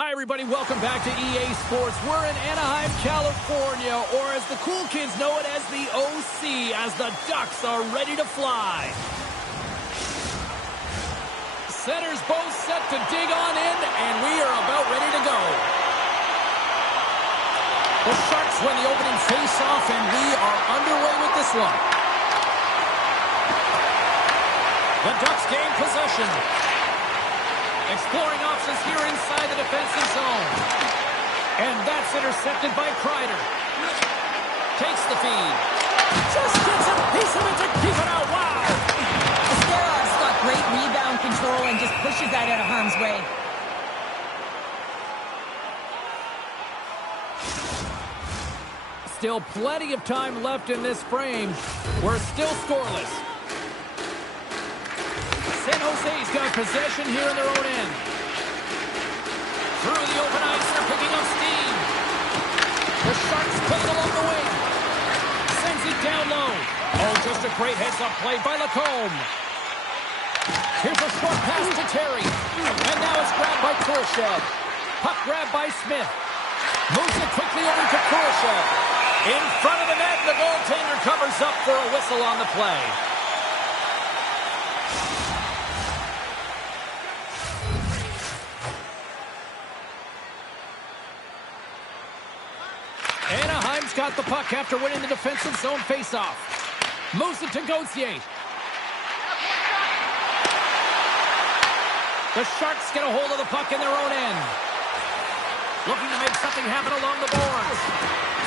Hi, everybody. Welcome back to EA Sports. We're in Anaheim, California, or as the cool kids know it as the OC, as the Ducks are ready to fly. Centers both set to dig on in, and we are about ready to go. The Sharks win the opening face-off, and we are underway with this one. The Ducks gain possession. Exploring options here inside the defensive zone. And that's intercepted by Kreider. Takes the feed. Just gets a piece of it to keep it out. Wow! Ascarov's got great rebound control and just pushes that out of harm's way. Still plenty of time left in this frame. We're still scoreless. San Jose's got possession here in their own end. Through the open ice, they're picking up steam. The Sharks play it along the wing. Sends it down low. Oh, just a great heads-up play by Lacombe. Here's a short pass to Terry. And now it's grabbed by Kurashev. Puck grabbed by Smith. Moves it quickly over to Kurashev. In front of the net, the goaltender covers up for a whistle on the play. Anaheim's got the puck after winning the defensive zone faceoff. Moves it to Gauthier. The Sharks get a hold of the puck in their own end. Looking to make something happen along the boards.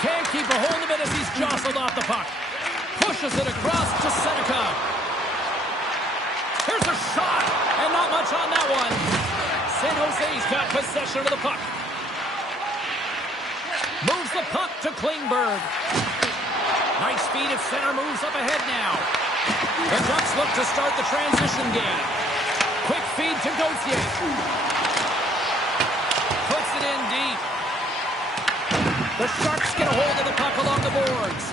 Can't keep a hold of it as he's jostled off the puck. Pushes it across to Seneca. Here's a shot, and not much on that one. San Jose's got possession of the puck. Moves the puck to Klingberg. Nice speed at center, moves up ahead now. The Ducks look to start the transition game. Quick feed to Gauthier. Puts it in deep. The Sharks get a hold of the puck along the boards.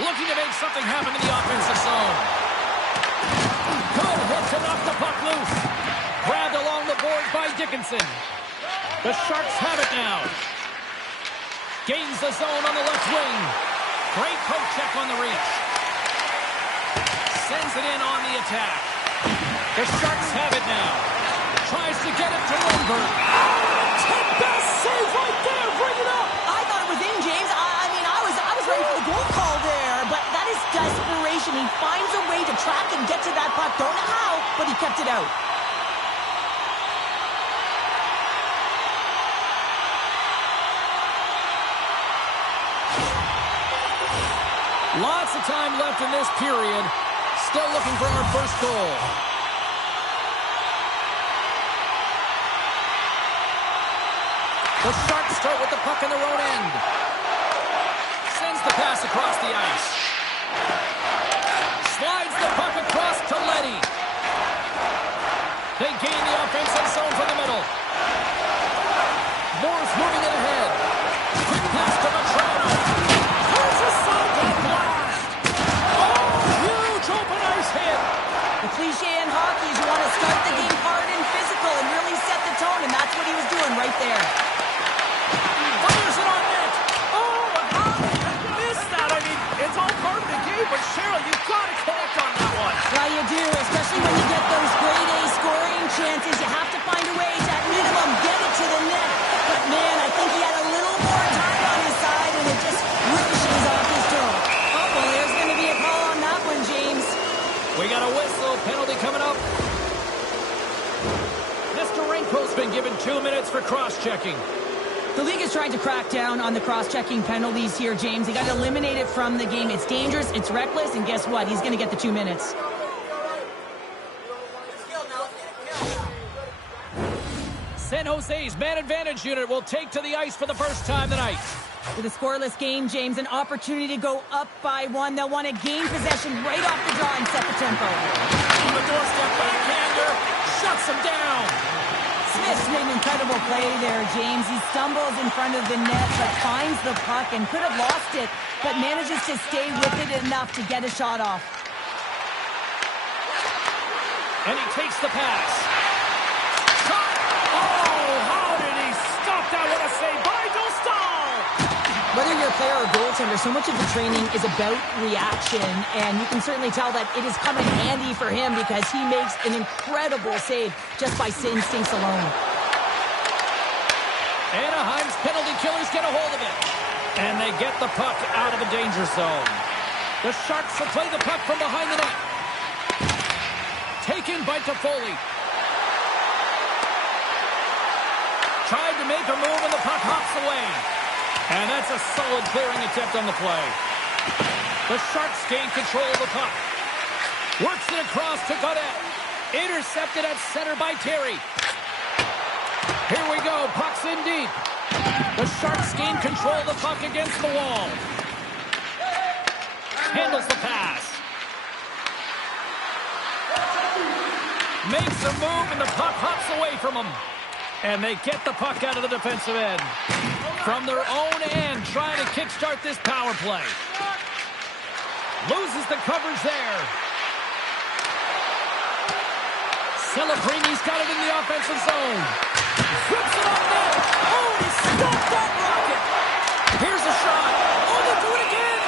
Looking to make something happen in the offensive zone. Good hit to knock the puck loose. Grabbed along the boards by Dickinson. The Sharks have it now. Gains the zone on the left wing. Great poke check on the reach. Sends it in on the attack. The Sharks have it now. Tries to get it to Lindbergh. Best save right there. Bring it up. I thought it was in, James. I was ready for the goal call there, but that is desperation. He finds a way to track and get to that puck. Don't know how, but he kept it out. Lots of time left in this period. Still looking for our first goal. The Sharks start with the puck in their own end. Sends the pass across the ice. Slides the puck across to Leddy. They gain the offensive zone from the middle. Moore's moving it ahead. Quick pass to Matrano. There's a side blast. Oh, huge open ice hit. The cliche in hockey is you want to start the game hard and physical and really set the tone, and that's what he was doing right there. Fires it on net. Oh, how did you miss that? I mean, it's all part of the game, but Cheryl, you've got to connect on that one. Yeah, you do, especially when you get those grade A scoring chances. You have to find a way to, at minimum, get it to the net. But, man, I think he had a little more time on his side, and it just ricochets off his toe. Oh, well, there's going to be a call on that one, James. We got a whistle. Penalty coming up. Mr. Rinko's been given 2 minutes for cross-checking. The league is trying to crack down on the cross-checking penalties here, James. They got to eliminate it from the game. It's dangerous, it's reckless, and guess what? He's going to get the 2 minutes. San Jose's man advantage unit will take to the ice for the first time tonight. With a scoreless game, James, an opportunity to go up by one. They'll want to gain possession right off the draw and set the tempo. On the doorstep, backhander, shuts him down. Smith's made an incredible play there, James. He stumbles in front of the net, but finds the puck and could have lost it, but manages to stay with it enough to get a shot off. And he takes the pass. Shot Whether you're a player or goaltender, so much of the training is about reaction, and you can certainly tell that it is coming handy for him because he makes an incredible save just by instincts alone. Anaheim's penalty killers get a hold of it. And they get the puck out of the danger zone. The Sharks will play the puck from behind the net. Taken by Toffoli. Tried to make a move and the puck hops away. And that's a solid clearing attempt on the play. The Sharks gain control of the puck. Works it across to Godet. Intercepted at center by Terry. Here we go. Puck's in deep. The Sharks gain control of the puck against the wall. Handles the pass. Makes a move and the puck hops away from him. And they get the puck out of the defensive end. From their own end, trying to kickstart this power play. Loses the coverage there. Celebrini's got it in the offensive zone. Flips it up net. Oh, he stopped that rocket. Here's a shot. Oh, they'll do it again.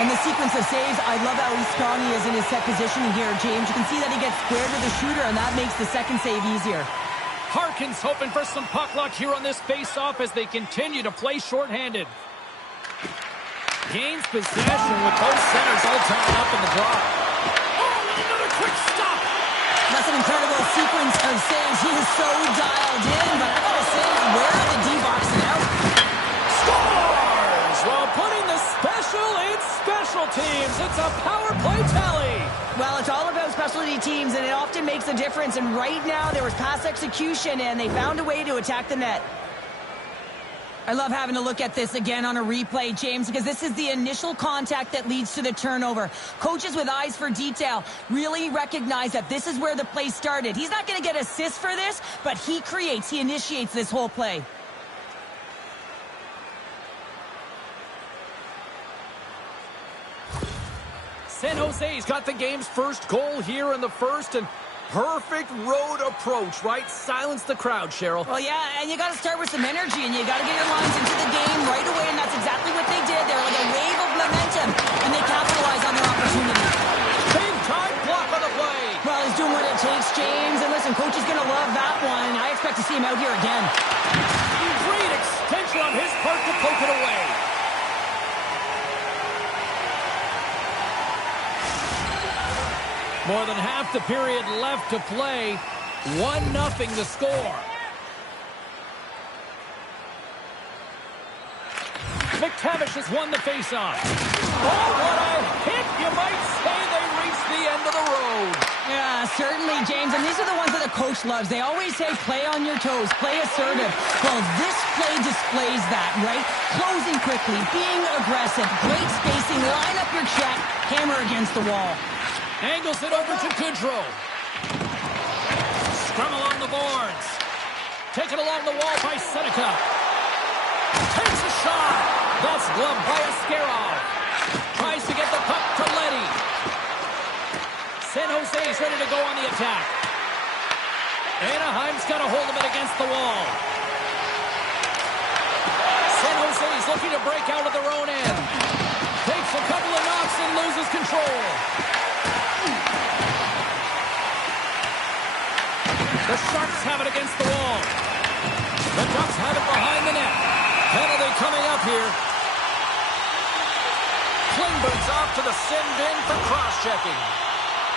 And the sequence of saves, I love how strong he is in his set positioning here, James. You can see that he gets square to the shooter, and that makes the second save easier. Harkin's hoping for some puck luck here on this face-off as they continue to play shorthanded. Gains possession with both centers all tied up in the draw. Oh, another quick stop. That's an incredible sequence of saves. He is so dialed in, but I gotta say, where are the D-boxing out? Scores! While putting the special in special teams. It's a power play tally. Well, it's all about specialty teams, and it often makes a difference. And right now, there was pass execution, and they found a way to attack the net. I love having to look at this again on a replay, James, because this is the initial contact that leads to the turnover. Coaches with eyes for detail really recognize that this is where the play started. He's not going to get assists for this, but he initiates this whole play. San Jose's got the game's first goal here in the first, and perfect road approach, right? Silence the crowd, Cheryl. Well, yeah, and you got to start with some energy, and you got to get your lines into the game right away, and that's exactly what they did. They're like a wave of momentum, and they capitalize on their opportunity. Big-time block on the play. Well, he's doing what it takes, James, and listen, coach is going to love that one. I expect to see him out here again. Great extension on his part to poke it away. More than half the period left to play. 1-0 the score. McTavish has won the faceoff. Oh, what a hit! You might say they reached the end of the road. Yeah, certainly, James. And these are the ones that a coach loves. They always say, play on your toes, play assertive. Well, this play displays that, right? Closing quickly, being aggressive, great spacing, line up your check, hammer against the wall. Angles it over to Goodrow. Scrum along the boards. Taken along the wall by Seneca. Takes a shot. That's gloved by Askarov. Tries to get the puck to Leddy. San Jose's ready to go on the attack. Anaheim's got a hold of it against the wall. San Jose's looking to break out of their own end. Takes a couple of knocks and loses control. The Sharks have it against the wall. The Ducks have it behind the net. Penalty coming up here. Klingberg's off to the sin bin for cross-checking.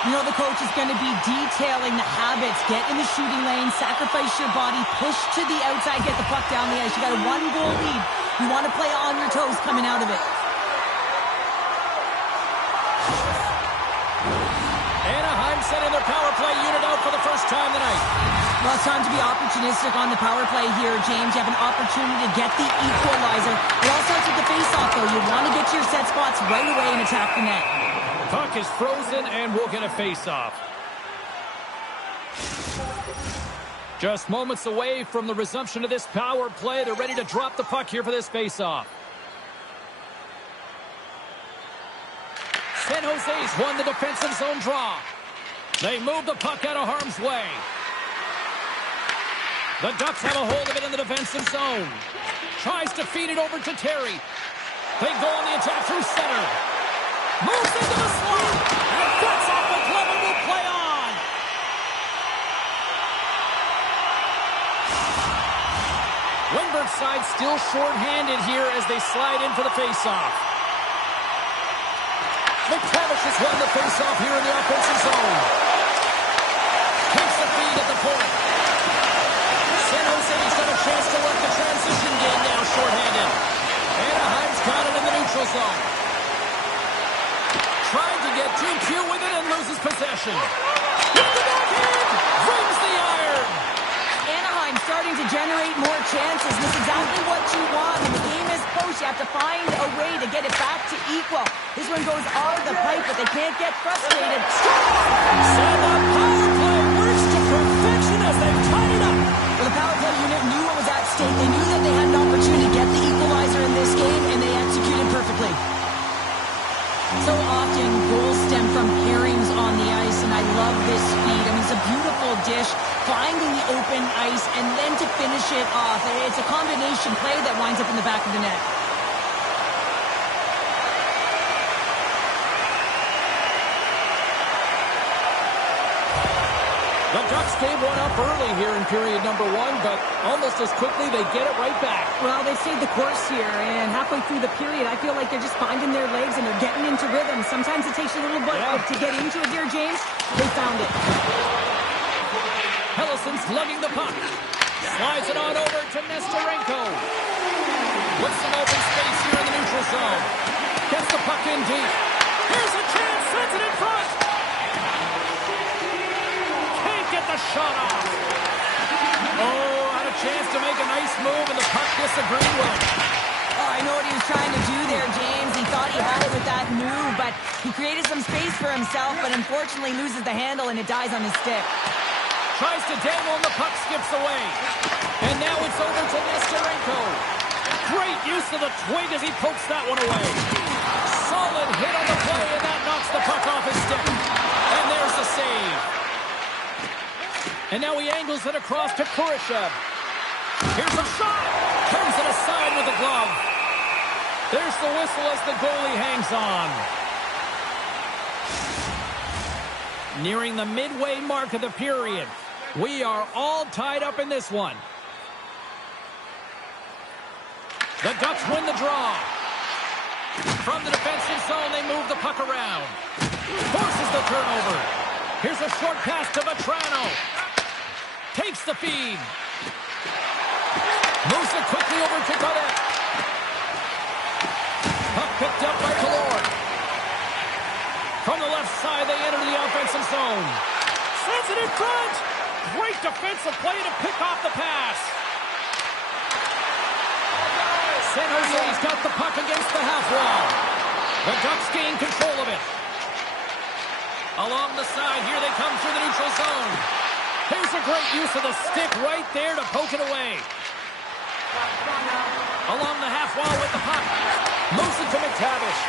You know, the coach is going to be detailing the habits. Get in the shooting lane, sacrifice your body, push to the outside, get the puck down the ice. You got a 1-goal lead. You want to play on your toes coming out of it. Anaheim sending their power play unit out for the first time tonight. Well, it's time to be opportunistic on the power play here, James. You have an opportunity to get the equalizer. It all starts with the face-off, though. You want to get your set spots right away and attack the net. Puck is frozen, and we'll get a face-off. Just moments away from the resumption of this power play. They're ready to drop the puck here for this face-off. San Jose's won the defensive zone draw. They move the puck out of harm's way. The Ducks have a hold of it in the defensive zone. Tries to feed it over to Terry. They go on the attack through center. Moves into the slot. And cuts off the glove and will play on. Windberg's side still short-handed here as they slide in for the face-off. McTavish has won the face-off here in the offensive zone. Takes the feed at the point. San Jose's got a chance to work the transition game now short-handed. Anaheim's got it in the neutral zone. Trying to get too cute with it and loses possession. With the backhand! Brings the iron! Anaheim starting to generate more chances. This is exactly what you want. When the game is close, you have to find a way to get it back to equal. This one goes all the pipe, but they can't get frustrated. So the power play works to perfection as they've tied it up. Well, the power play unit knew what was at stake. They knew that they had an opportunity to get the equalizer in this game, and they executed perfectly. So often, goals stem from pairings on the ice, and I love this feed. I mean, it's a beautiful dish, finding the open ice, and then to finish it off. It's a combination play that winds up in the back of the net. The Ducks gave one up early here in period number 1, but almost as quickly they get it right back. Well, they stayed the course here, and halfway through the period, I feel like they're just finding their legs and they're getting into rhythm. Sometimes it takes a little bit to get into it there, James. They found it. Hellison's lugging the puck. Slides it on over to Nestorenko. With some open space here in the neutral zone. Gets the puck in deep. Here's a chance, sends it in front. Get the shot off. Oh, had a chance to make a nice move, and the puck disagreed with him. Oh, I know what he was trying to do there, James. He thought he had it with that move, but he created some space for himself, but unfortunately loses the handle, and it dies on his stick. Tries to dangle, and the puck skips away. And now it's over to Nestorenko. Great use of the twig as he pokes that one away. Solid hit on the play, and that knocks the puck off his stick. And there's the save. And now he angles it across to Kurashev. Here's a shot. Turns it aside with the glove. There's the whistle as the goalie hangs on. Nearing the midway mark of the period. We are all tied up in this one. The Ducks win the draw. From the defensive zone, they move the puck around. Forces the turnover. Here's a short pass to Vetrano. Takes the feed. Moves it quickly over to Godet. Puck picked up by Kallord. From the left side, they enter the offensive zone. Sends it in front. Great defensive play to pick off the pass. San Jose's got the puck against the half wall. The Ducks gain control of it. Along the side, here they come through the neutral zone. Here's a great use of the stick right there to poke it away. Along the half wall with the puck. Moves it to McTavish.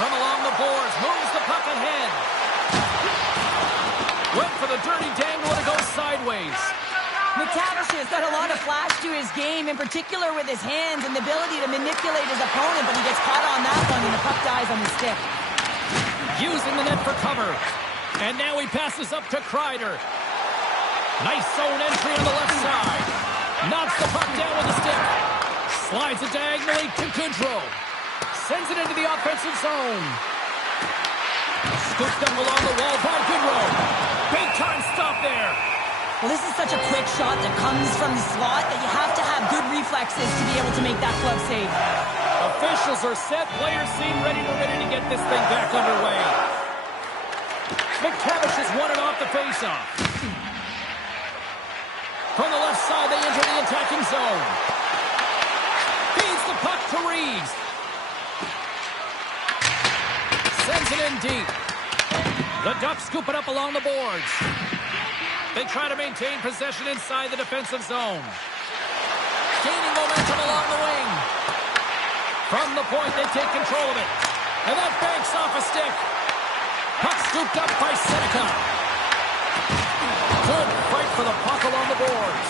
From along the boards, moves the puck ahead. Went for the dirty dangle and it goes sideways. McTavish has got a lot of flash to his game, in particular with his hands and the ability to manipulate his opponent, but he gets caught on that one and the puck dies on his stick. Using the net for cover. And now he passes up to Kreider. Nice zone entry on the left side. Knocks the puck down with a stick. Slides it diagonally to Goodrow. Sends it into the offensive zone. Scooped up along the wall by Goodrow. Big time stop there. Well, this is such a quick shot that comes from the slot that you have to have good reflexes to be able to make that glove save. Officials are set. Players seem ready to get this thing back underway. McTavish has won it off the faceoff. From the left side, they enter the attacking zone. Feeds the puck to Reeves. Sends it in deep. The Ducks scoop it up along the boards. They try to maintain possession inside the defensive zone. Gaining momentum along the wing. From the point, they take control of it. And that banks off a stick. Puck scooped up by Seneca. Good fight for the puck along the boards.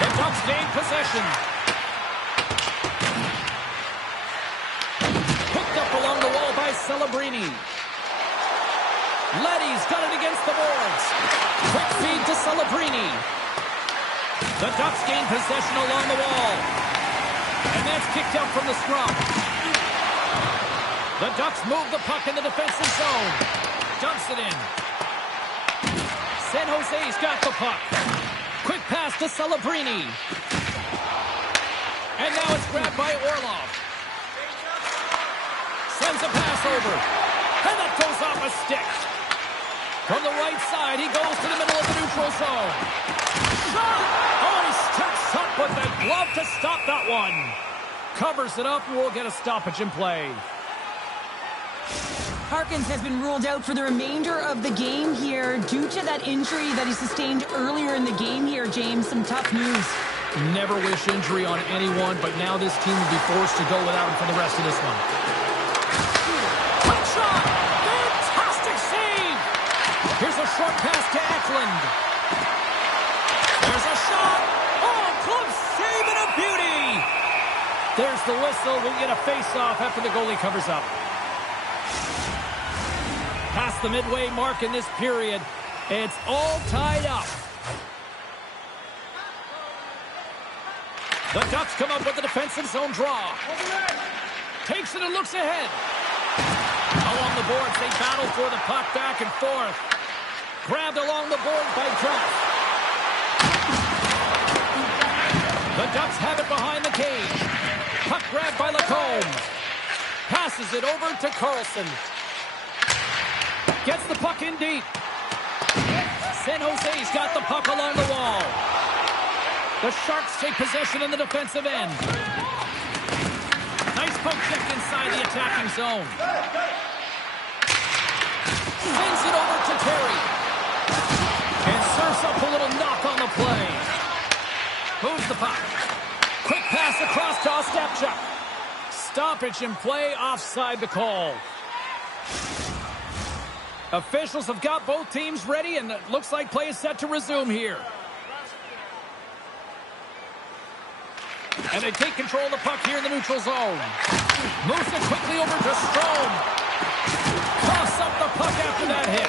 The Ducks gain possession. Picked up along the wall by Celebrini. Leddy's got it against the boards. Quick feed to Celebrini. The Ducks gain possession along the wall. And that's kicked out from the scrum. The Ducks move the puck in the defensive zone. Dumps it in. San Jose's got the puck. Quick pass to Celebrini. And now it's grabbed by Orlov. Sends a pass over. And that goes off a stick. From the right side, he goes to the middle of the neutral zone. Shot! Oh, he steps up with that glove to stop that one. Covers it up, and we'll get a stoppage in play. Harkins has been ruled out for the remainder of the game here due to that injury that he sustained earlier in the game here, James. Some tough news. Never wish injury on anyone, but now this team will be forced to go without him for the rest of this one. Quick shot! Fantastic save! Here's a short pass to Eklund. There's a shot! Oh, close save and a beauty! There's the whistle. We'll get a face-off after the goalie covers up. Past the midway mark in this period, it's all tied up. The Ducks come up with the defensive zone draw. Takes it and looks ahead. Along the boards, they battle for the puck back and forth. Grabbed along the board by Druff. The Ducks have it behind the cage. Puck grabbed by Lacombe. Passes it over to Carlson. Gets the puck in deep. San Jose's got the puck along the wall. The Sharks take possession in the defensive end. Nice poke check inside the attacking zone. Sends it over to Terry. And serves up a little knock on the play. Moves the puck. Quick pass across to Ostapchuk. Stoppage in play, offside the call. Officials have got both teams ready, and it looks like play is set to resume here. And they take control of the puck here in the neutral zone. Moves it quickly over to Strome. Coughs up the puck after that hit.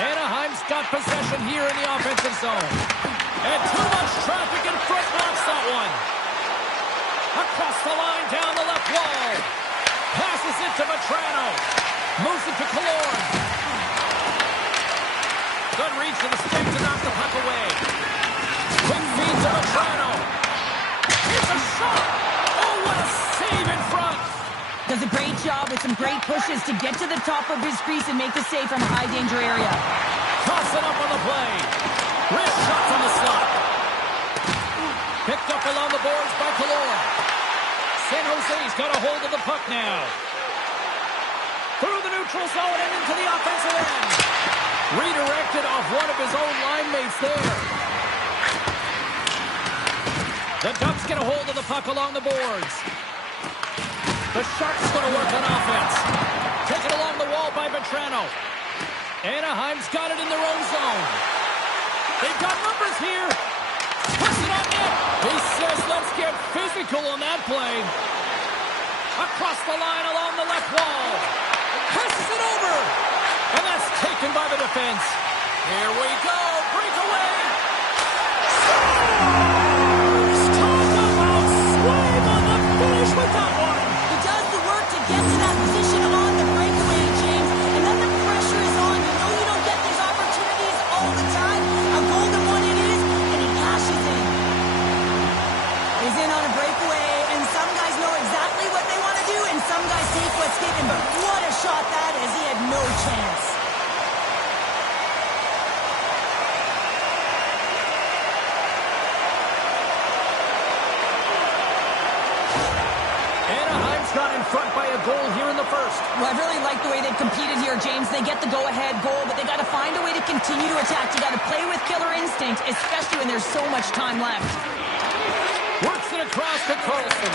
Anaheim's got possession here in the offensive zone. And too much traffic in front blocks that one. Across the line, down the left wall. Passes it to Vetrano. Moves it to Killorn. Good reach to the stick to knock the puck away. Quick feed to Vetrano. Here's a shot. Oh, what a save in front. Does a great job with some great pushes to get to the top of his crease and make the save from a high-danger area. Toss it up on the play. Wrist shot from the slot. Picked up along the boards by Killorn. San Jose's got a hold of the puck now. Through the neutral zone and into the offensive end. Redirected off one of his own line mates there. The Ducks get a hold of the puck along the boards. The Sharks going to work on offense. Taken along the wall by Vetrano. Anaheim's got it in their own zone. They've got numbers here. Puts it on net. He says, let's get physical on that play. Across the line along the left wall. Passes it over. And that's taken by the defense. Here we go. Breakaway. Talk about swing on the finish with that one. He does the work to get to that position on the breakaway, James. And then the pressure is on. You know you don't get these opportunities all the time. A golden one it is, and he cashes in. He's in on a breakaway, and some guys know exactly what they want to do, and some guys take what's given. But what a shot that is. He had no chance. Got in front by a goal here in the first. Well, I really like the way they've competed here, James. They get the go-ahead goal, but they got to find a way to continue to attack. You got to play with killer instinct, especially when there's so much time left. Works it across to Carlson.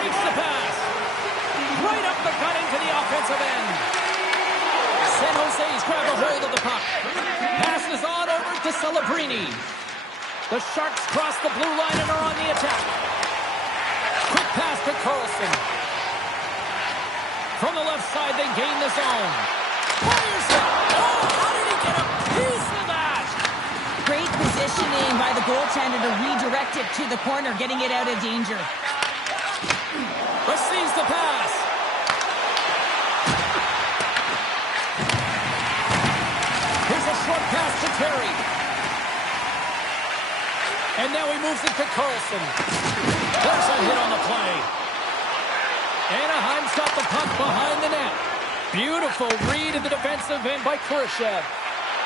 Takes the pass. Right up the gut into the offensive end. San Jose's grab a hold of the puck. Passes on over to Celebrini. The Sharks cross the blue line and are on the attack. Quick pass to Carlson. From the left side, they gain the zone. Fires it. Oh, how did he get a piece of that? Great positioning by the goaltender to redirect it to the corner, getting it out of danger. Receives the pass. Here's a short pass to Terry. And now he moves it to Carlson. There's a hit on the play. Anaheim's got the puck behind the net. Beautiful read in the defensive end by Khrushchev.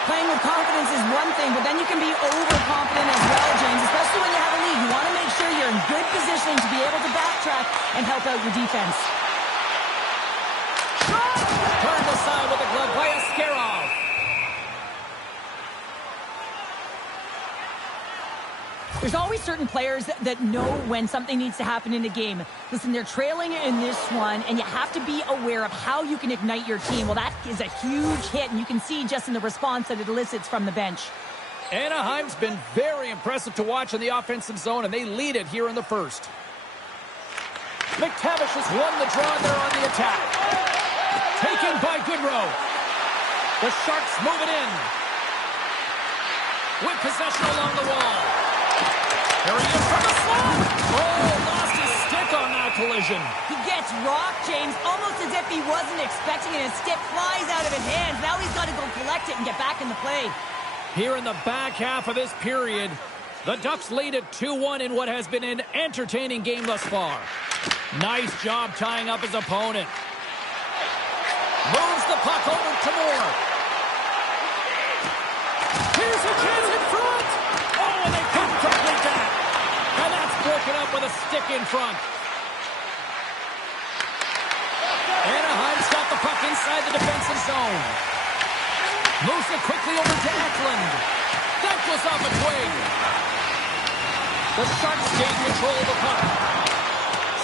Playing with confidence is one thing, but then you can be overconfident as well, James, especially when you have a lead. You want to make sure you're in good positioning to be able to backtrack and help out your defense. Turned aside with a glove by Askarov. There's always certain players that know when something needs to happen in a game. Listen, they're trailing in this one, and you have to be aware of how you can ignite your team. Well, that is a huge hit, and you can see just in the response that it elicits from the bench. Anaheim's been very impressive to watch in the offensive zone, and they lead it here in the first. McTavish has won the draw, and they're on the attack. Taken by Goodrow. The Sharks move it in. With possession along the wall. Here he is from the slot. Oh, lost his stick on that collision. He gets rocked, James, almost as if he wasn't expecting it. His stick flies out of his hands. Now he's got to go collect it and get back in the play. Here in the back half of this period, the Ducks lead at 2-1 in what has been an entertaining game thus far. Nice job tying up his opponent. Moves the puck over to Moore. Here's a chance in front. Oh, and they couldn't complete that. And that's broken up with a stick in front. Anaheim's got the puck inside the defensive zone. Moves it quickly over to Eklund. That goes off a twig. The Sharks gain control of the puck.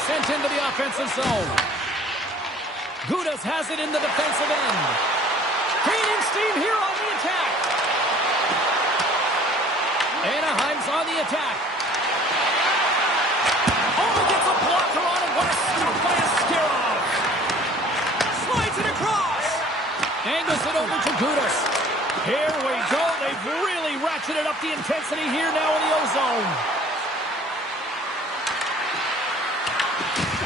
Sent into the offensive zone. Gudas has it in the defensive end. Gaining steam here on the attack. Anaheim's on the attack. Oh, gets a blocker on it. What a stop by Askarov. Slides it across. Angles it over to Gudas. Here we go. They've really ratcheted up the intensity here now in the O-zone.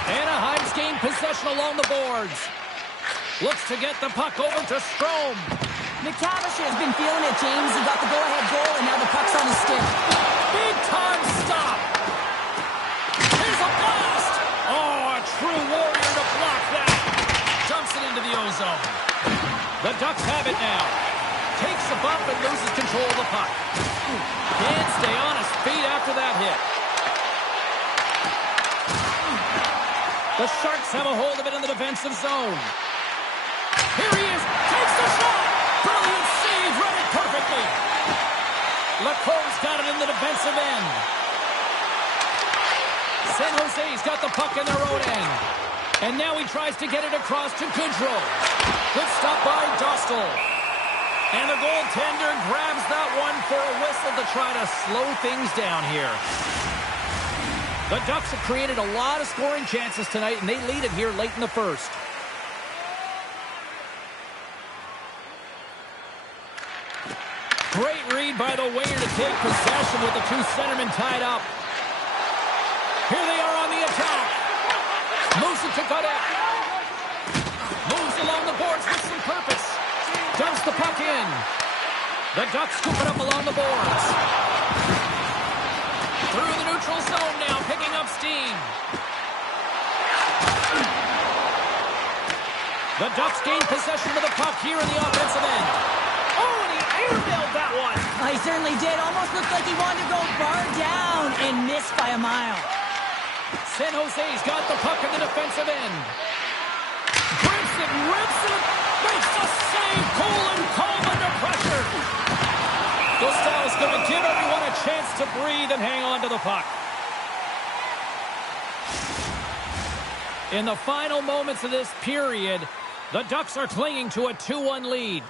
Anaheim's gained possession along the boards. Looks to get the puck over to Strome. McTavish has been feeling it, James. He got the go-ahead goal, and now the puck's on his stick. Big-time stop. Here's a blast. Oh, a true warrior to block that. Dumps it into the O-zone. The Ducks have it now. Takes a bump and loses control of the puck. Can't stay on his feet after that hit. The Sharks have a hold of it in the defensive zone. Here he is. Takes the shot. Brilliant save. Read it perfectly. Lacour's got it in the defensive end. San Jose's got the puck in their own end. And now he tries to get it across to Goodrow. Good stop by Dostal. And the goaltender grabs that one for a whistle to try to slow things down here. The Ducks have created a lot of scoring chances tonight, and they lead it here late in the first. Great read by the winger to take possession with the two centermen tied up. Here they are on the attack. Moves it to Godet. Moves along the boards with some purpose. Dumps the puck in. The Ducks scoop it up along the boards. Through the neutral zone now, picking up steam. The Ducks gain possession of the puck here in the offensive end. Oh, and he airmailed that one. He certainly did. Almost looked like he wanted to go far down and missed by a mile. San Jose's got the puck in the defensive end. Grips it, rips it, makes the save. Cool and calm under pressure. Dostal's going to give everyone a chance to breathe and hang on to the puck. In the final moments of this period, the Ducks are clinging to a 2-1 lead.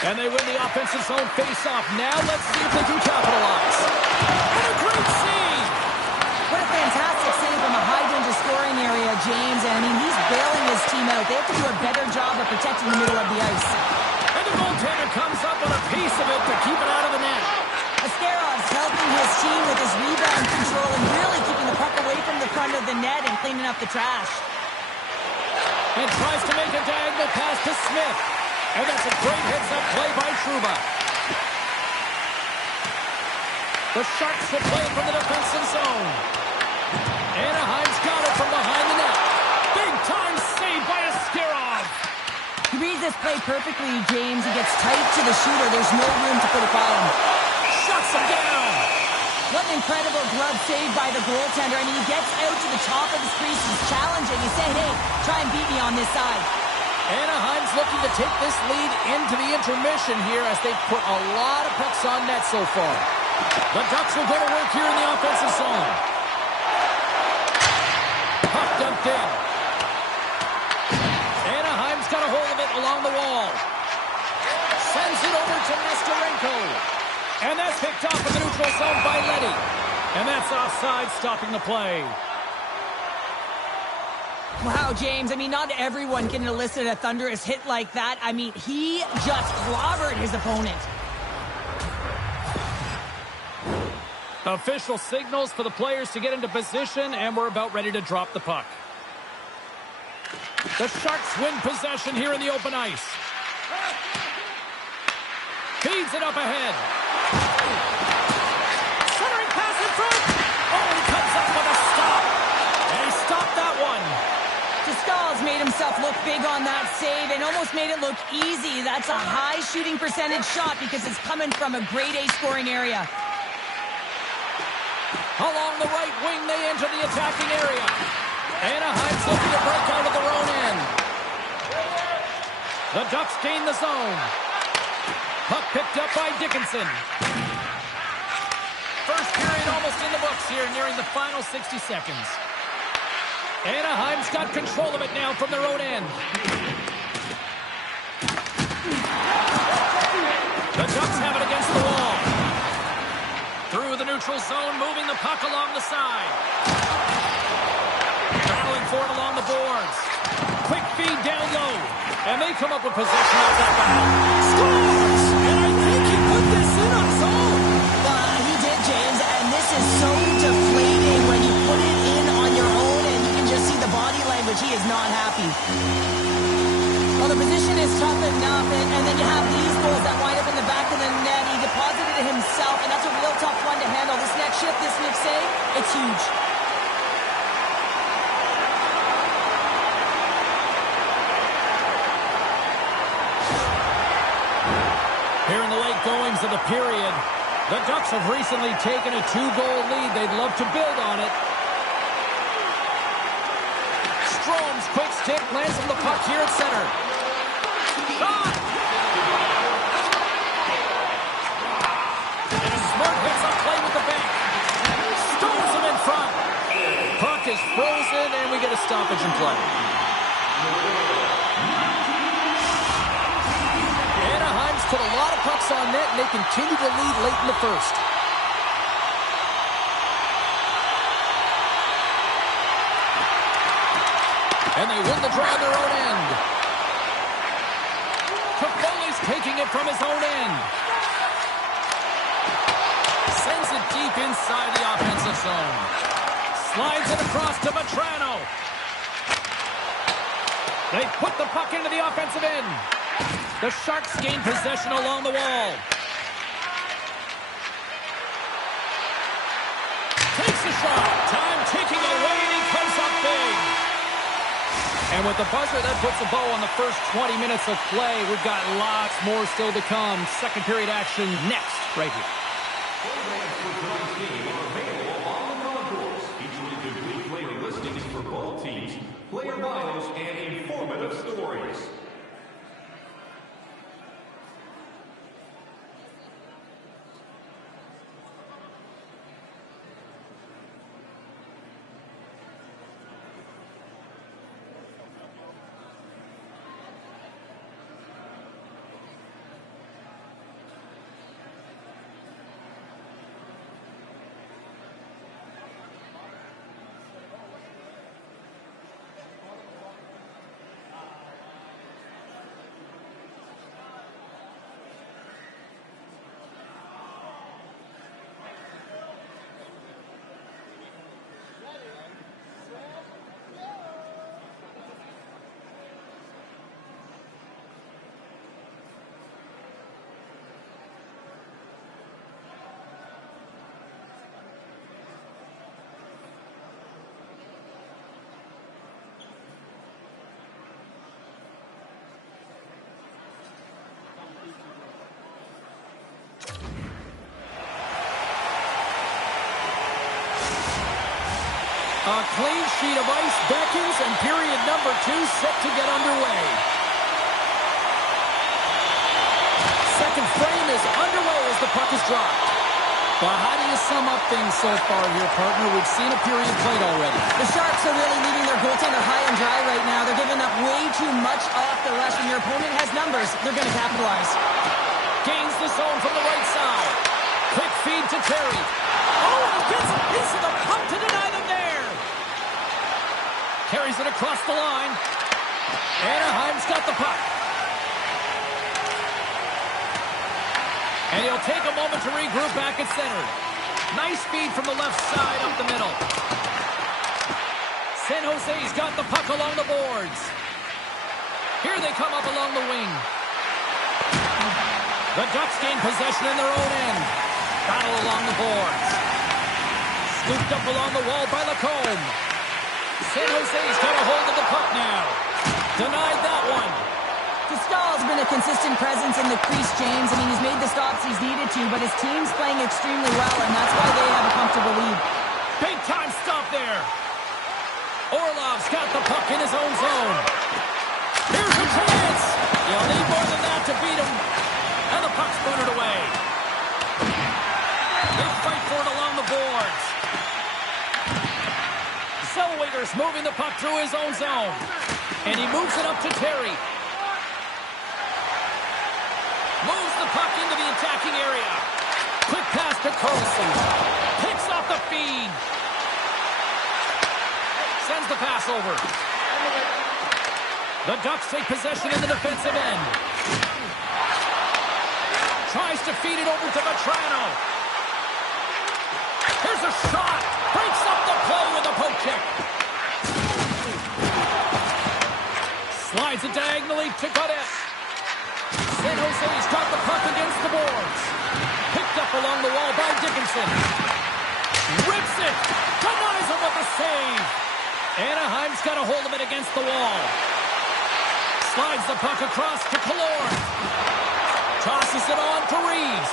And they win the offensive zone face-off. Now let's see if they can capitalize. What a great save! What a fantastic save from a high-danger scoring area, James. And, I mean, he's bailing his team out. They have to do a better job of protecting the middle of the ice. And the goaltender comes up with a piece of it to keep it out of the net. Askerov's helping his team with his rebound control and really keeping the puck away from the front of the net and cleaning up the trash. And tries to make a diagonal pass to Smith. And that's a great heads-up play by Trouba. The Sharks will play it from the defensive zone. Anaheim's got it from behind the net. Big-time save by Askerov. He reads this play perfectly, James. He gets tight to the shooter. There's no room to put it by him. Shuts him down. What an incredible glove save by the goaltender. I mean, he gets out to the top of his crease. He's challenging. He's saying, hey, try and beat me on this side. Anaheim's looking to take this lead into the intermission here as they've put a lot of pucks on net so far. The Ducks will go to work here in the offensive zone. Puck dumped in. Anaheim's got a hold of it along the wall. Sends it over to Nestorenko. And that's picked off in the neutral zone by Leddy. And that's offside, stopping the play. Wow, James, I mean, not everyone can elicit a thunderous hit like that. I mean, he just clobbered his opponent. Official signals for the players to get into position, and we're about ready to drop the puck. The Sharks win possession here in the open ice. Feeds it up ahead. Centering pass in front. Oh, he comes up with a stop. And he stopped that one. Descal's made himself look big on that save and almost made it look easy. That's a high shooting percentage shot because it's coming from a grade A scoring area. Along the right wing, they enter the attacking area. Anaheim's looking to break out of their own end. The Ducks gain the zone. Puck picked up by Dickinson. First period almost in the books here, nearing the final 60 seconds. Anaheim's got control of it now from their own end. The Ducks have it against the wall. Through the neutral zone, moving the puck along the side. Battling for it along the boards. Quick feed down low. And they come up with possession of that battle. Scores! And I think he put this in on his own. He did, James, and this is so deflating when you put it in on your own and you can just see the body language. He is not happy. Well, the position is tough enough, and then you have these goals that wind up in the back of the net. He deposited it himself, and that's a real tough one to handle. This next shift, this next save, it's huge. Here in the late goings of the period, the Ducks have recently taken a 2-goal lead. They'd love to build on it. Strome's quick stick lands from the puck here at center. Shot! And a smart hits on play with the back. Stones him in front. Puck is frozen, and we get a stoppage in play. Anaheim's put a lot of pucks on net, and they continue to lead late in the first. And they win the draw on their own end. Toffoli's taking it from his own end. Sends it deep inside the offensive zone. Slides it across to Vetrano. They put the puck into the offensive end. The Sharks gain possession along the wall. Takes a shot. Time ticking away, and he comes up big. And with the buzzer, that puts a bow on the first 20 minutes of play. We've got lots more still to come. Second period action next, right here. Programs for tonight's game are available on the concourse, featuring complete player listings for both teams, player bios, and informative stories. A clean sheet of ice beckons, and period number 2 set to get underway. Second frame is underway as the puck is dropped. Well, how do you sum up things so far here, partner? We've seen a period played already. The Sharks are really leaving their goaltender high and dry right now. They're giving up way too much off the rush. When your opponent has numbers, they're going to capitalize. Gains the zone from the right side. Quick feed to Terry. Oh, and he gets a piece of the puck to deny them there. Carries it across the line. Anaheim's got the puck. And he'll take a moment to regroup back at center. Nice feed from the left side up the middle. San Jose's got the puck along the boards. Here they come up along the wing. The Ducks gain possession in their own end. Battle along the boards. Scooped up along the wall by Lacombe. San Jose's got a hold of the puck now. Denied that one. Stahl's been a consistent presence in the crease, James. I mean, he's made the stops he's needed to, but his team's playing extremely well, and that's why they have a comfortable lead. Big time stop there. Orlov's got the puck in his own zone. Here's a chance. You'll need more than that to beat him. And the puck's bunted away. They'll fight for it along the boards. Zellweger's moving the puck through his own zone. And he moves it up to Terry. Moves the puck into the attacking area. Quick pass to Carlson. Picks off the feed. Sends the pass over. The Ducks take possession in the defensive end. Tries to feed it over to Vetrano. Here's a shot. Breaks up the play with a poke check. Slides it diagonally to Gaudette. San Jose's got the puck against the boards. Picked up along the wall by Dickinson. Rips it. Denies him with a save. Anaheim's got a hold of it against the wall. Slides the puck across to Killorn. Tosses it on to Reeves.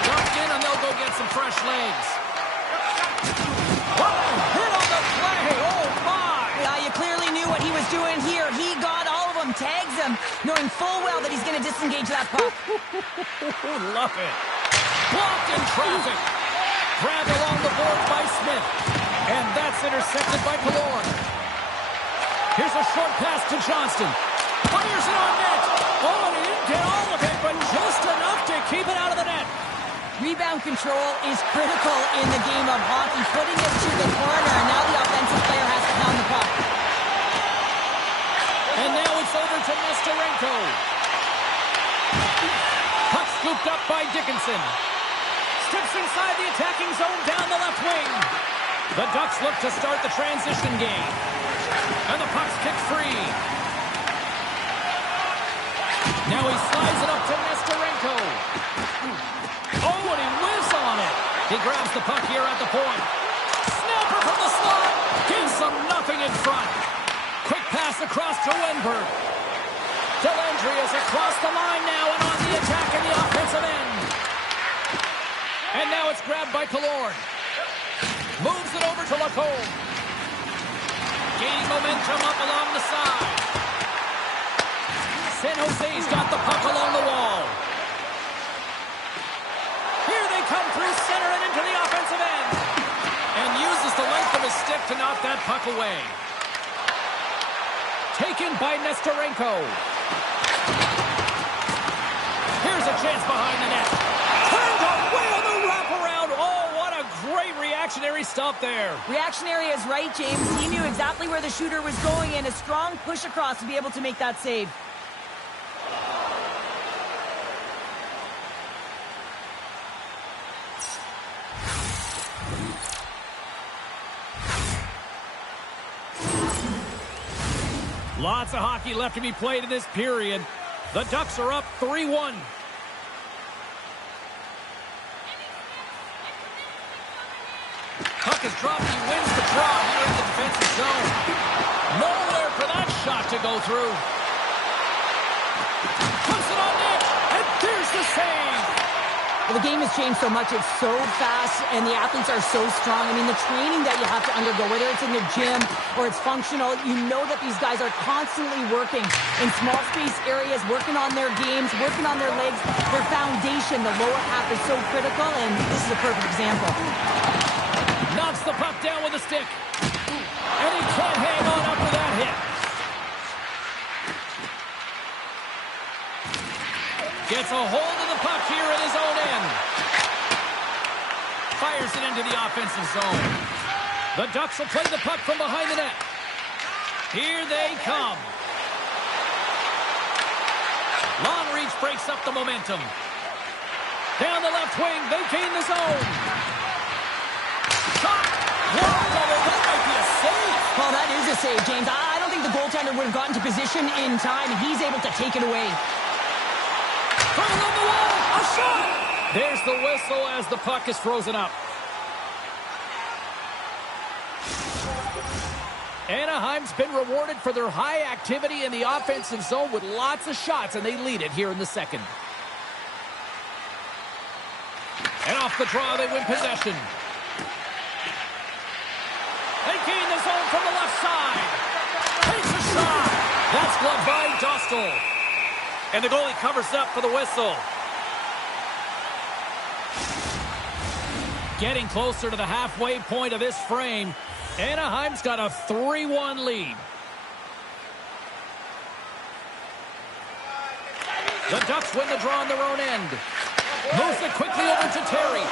Ducked in and they'll go get some fresh legs. Oh, hit on the play. Oh, my. Yeah, you clearly knew what he was doing here. He got all of them, tags them, knowing full well that he's going to disengage that puck. Love it. Blocked in traffic. Grabbed along the boards by Smith. And that's intercepted by Killorn. Here's a short pass to Johnston. Fires it on net. Oh, and he didn't get all of it, but just enough to keep it out of the net. Rebound control is critical in the game of hockey. Putting it to the corner, and now the offensive player has to pound the puck. And now it's over to Nestorenko. Puck scooped up by Dickinson. Steps inside the attacking zone down the left wing. The Ducks look to start the transition game. And the puck's kicked free. Now he slides it up to Nestorenko. Oh, and he whizzs on it. He grabs the puck here at the point. Snapper from the slot. Gives them nothing in front. Quick pass across to Wenberg. Delandria's across the line now and on the attack in the offensive end. And now it's grabbed by Killorn. Moves it over to Lacombe. Gaining momentum up along the side. San Jose's got the puck along the wall. Here they come through center and into the offensive end. And uses the length of his stick to knock that puck away. Taken by Nestorenko. Here's a chance behind the net. Turned away on the wraparound. Oh, what a great reactionary stop there. Reactionary is right, James. He knew exactly where the shooter was going, and a strong push across to be able to make that save. Lots of hockey left to be played in this period. The Ducks are up 3-1. Puck is dropped. He wins the draw here in the defensive zone. Nowhere for that shot to go through. Puts it on net, and there's the save. Well, the game has changed so much. It's so fast, and the athletes are so strong. I mean, the training that you have to undergo, whether it's in the gym or it's functional, you know that these guys are constantly working in small space areas, working on their games, working on their legs. Their foundation, the lower half, is so critical, and this is a perfect example. Knocks the puck down with a stick. And he can't hang on up with that hit. Gets a hold of the puck here in his own end. Fires it into the offensive zone. The Ducks will play the puck from behind the net. Here they come. Long reach breaks up the momentum. Down the left wing, they gain the zone. Shot! That might be a save. Well, that is a save, James. I don't think the goaltender would have gotten to position in time, and he's able to take it away. From along the wall, a shot! There's the whistle as the puck is frozen up. Anaheim's been rewarded for their high activity in the offensive zone with lots of shots, and they lead it here in the second. And off the draw, they win possession. They gain the zone from the left side. Takes a shot. That's gloved by Dostal. And the goalie covers up for the whistle. Getting closer to the halfway point of this frame. Anaheim's got a 3-1 lead. The Ducks win the draw on their own end. Moves it quickly over to Terry.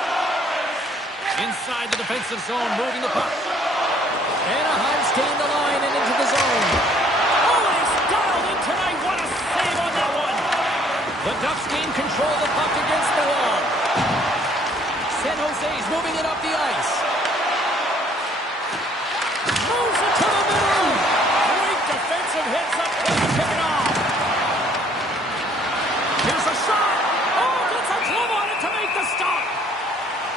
Inside the defensive zone, moving the puck. Anaheim's gained the line and into the zone. Oh, he's dialed in tonight. What a save on that one. The Ducks gain control of the puck against the wall. San Jose's moving it up the ice. Moves it to the middle. Great defensive hits up close to pick it off. Here's a shot. Oh, gets a glove on it to make the stop.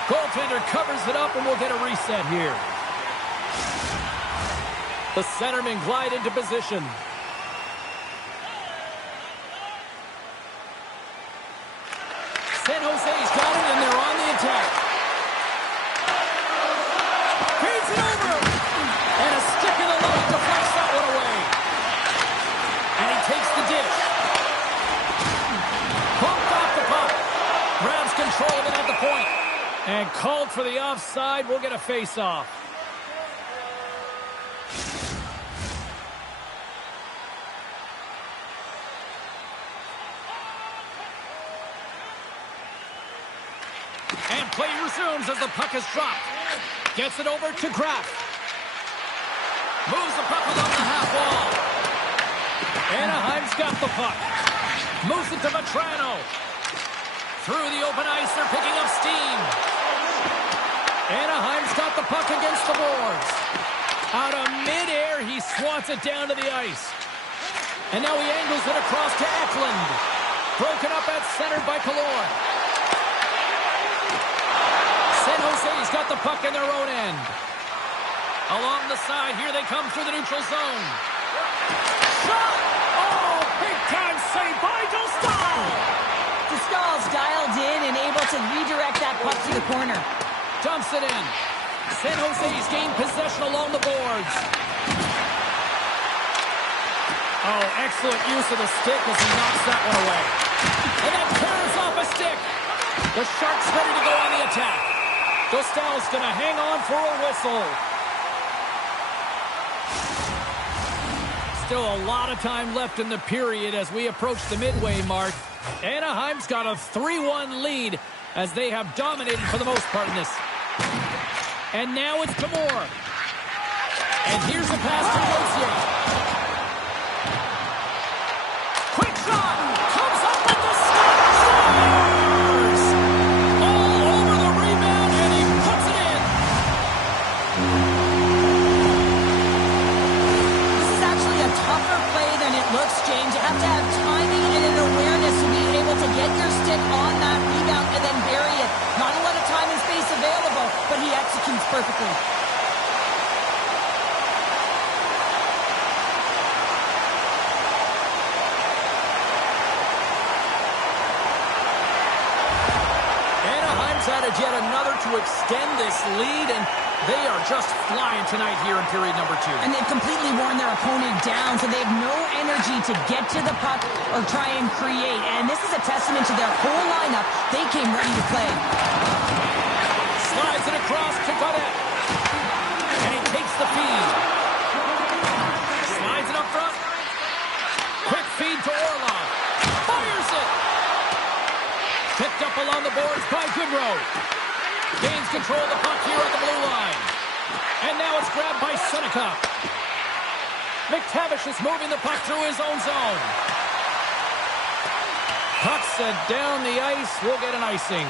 Goaltender covers it up and we'll get a reset here. The centermen glide into position. San Jose's got it, and they're on the attack. Feeds it over. And a stick in the leg deflects that one away. And he takes the dish. Pumped off the puck. Grabs control of it at the point. And called for the offside. We'll get a face-off. And play resumes as the puck is dropped. Gets it over to Graf. Moves the puck along the half wall. Anaheim's got the puck. Moves it to Vetrano. Through the open ice, they're picking up steam. Anaheim's got the puck against the boards. Out of midair, he swats it down to the ice. And now he angles it across to Eklund. Broken up at center by Killorn. San Jose's got the puck in their own end. Along the side, here they come through the neutral zone. Shot! Oh, big-time save by Dostal! Dostal's dialed in and able to redirect that puck to the corner. Dumps it in. San Jose's gained possession along the boards. Oh, excellent use of the stick as he knocks that one away. And that tears off a stick. The Sharks ready to go on the attack. Dostal's going to hang on for a whistle. Still a lot of time left in the period as we approach the midway mark. Anaheim's got a 3-1 lead as they have dominated for the most part in this. And now it's Kimura. And here's a pass to Rosier. Quick shot! Comes up with the stop! Scores! All over the rebound, and he puts it in. This is actually a tougher play than it looks, James. You have to have timing and an awareness to be able to get your stick on that rebound and then bury it. Not a lot of time and space available, but he executes perfectly. extend this lead, and they are just flying tonight here in period number 2. And they've completely worn their opponent down, so they have no energy to get to the puck or try and create. And this is a testament to their whole lineup. They came ready to play. Slides it across to Godet. And he takes the feed. Slides it up front. Quick feed to Orlov. Fires it. Picked up along the boards by Goodrow. Gains control of the puck here on the blue line. And now it's grabbed by Seneca. McTavish is moving the puck through his own zone. Puck set down the ice. We'll get an icing.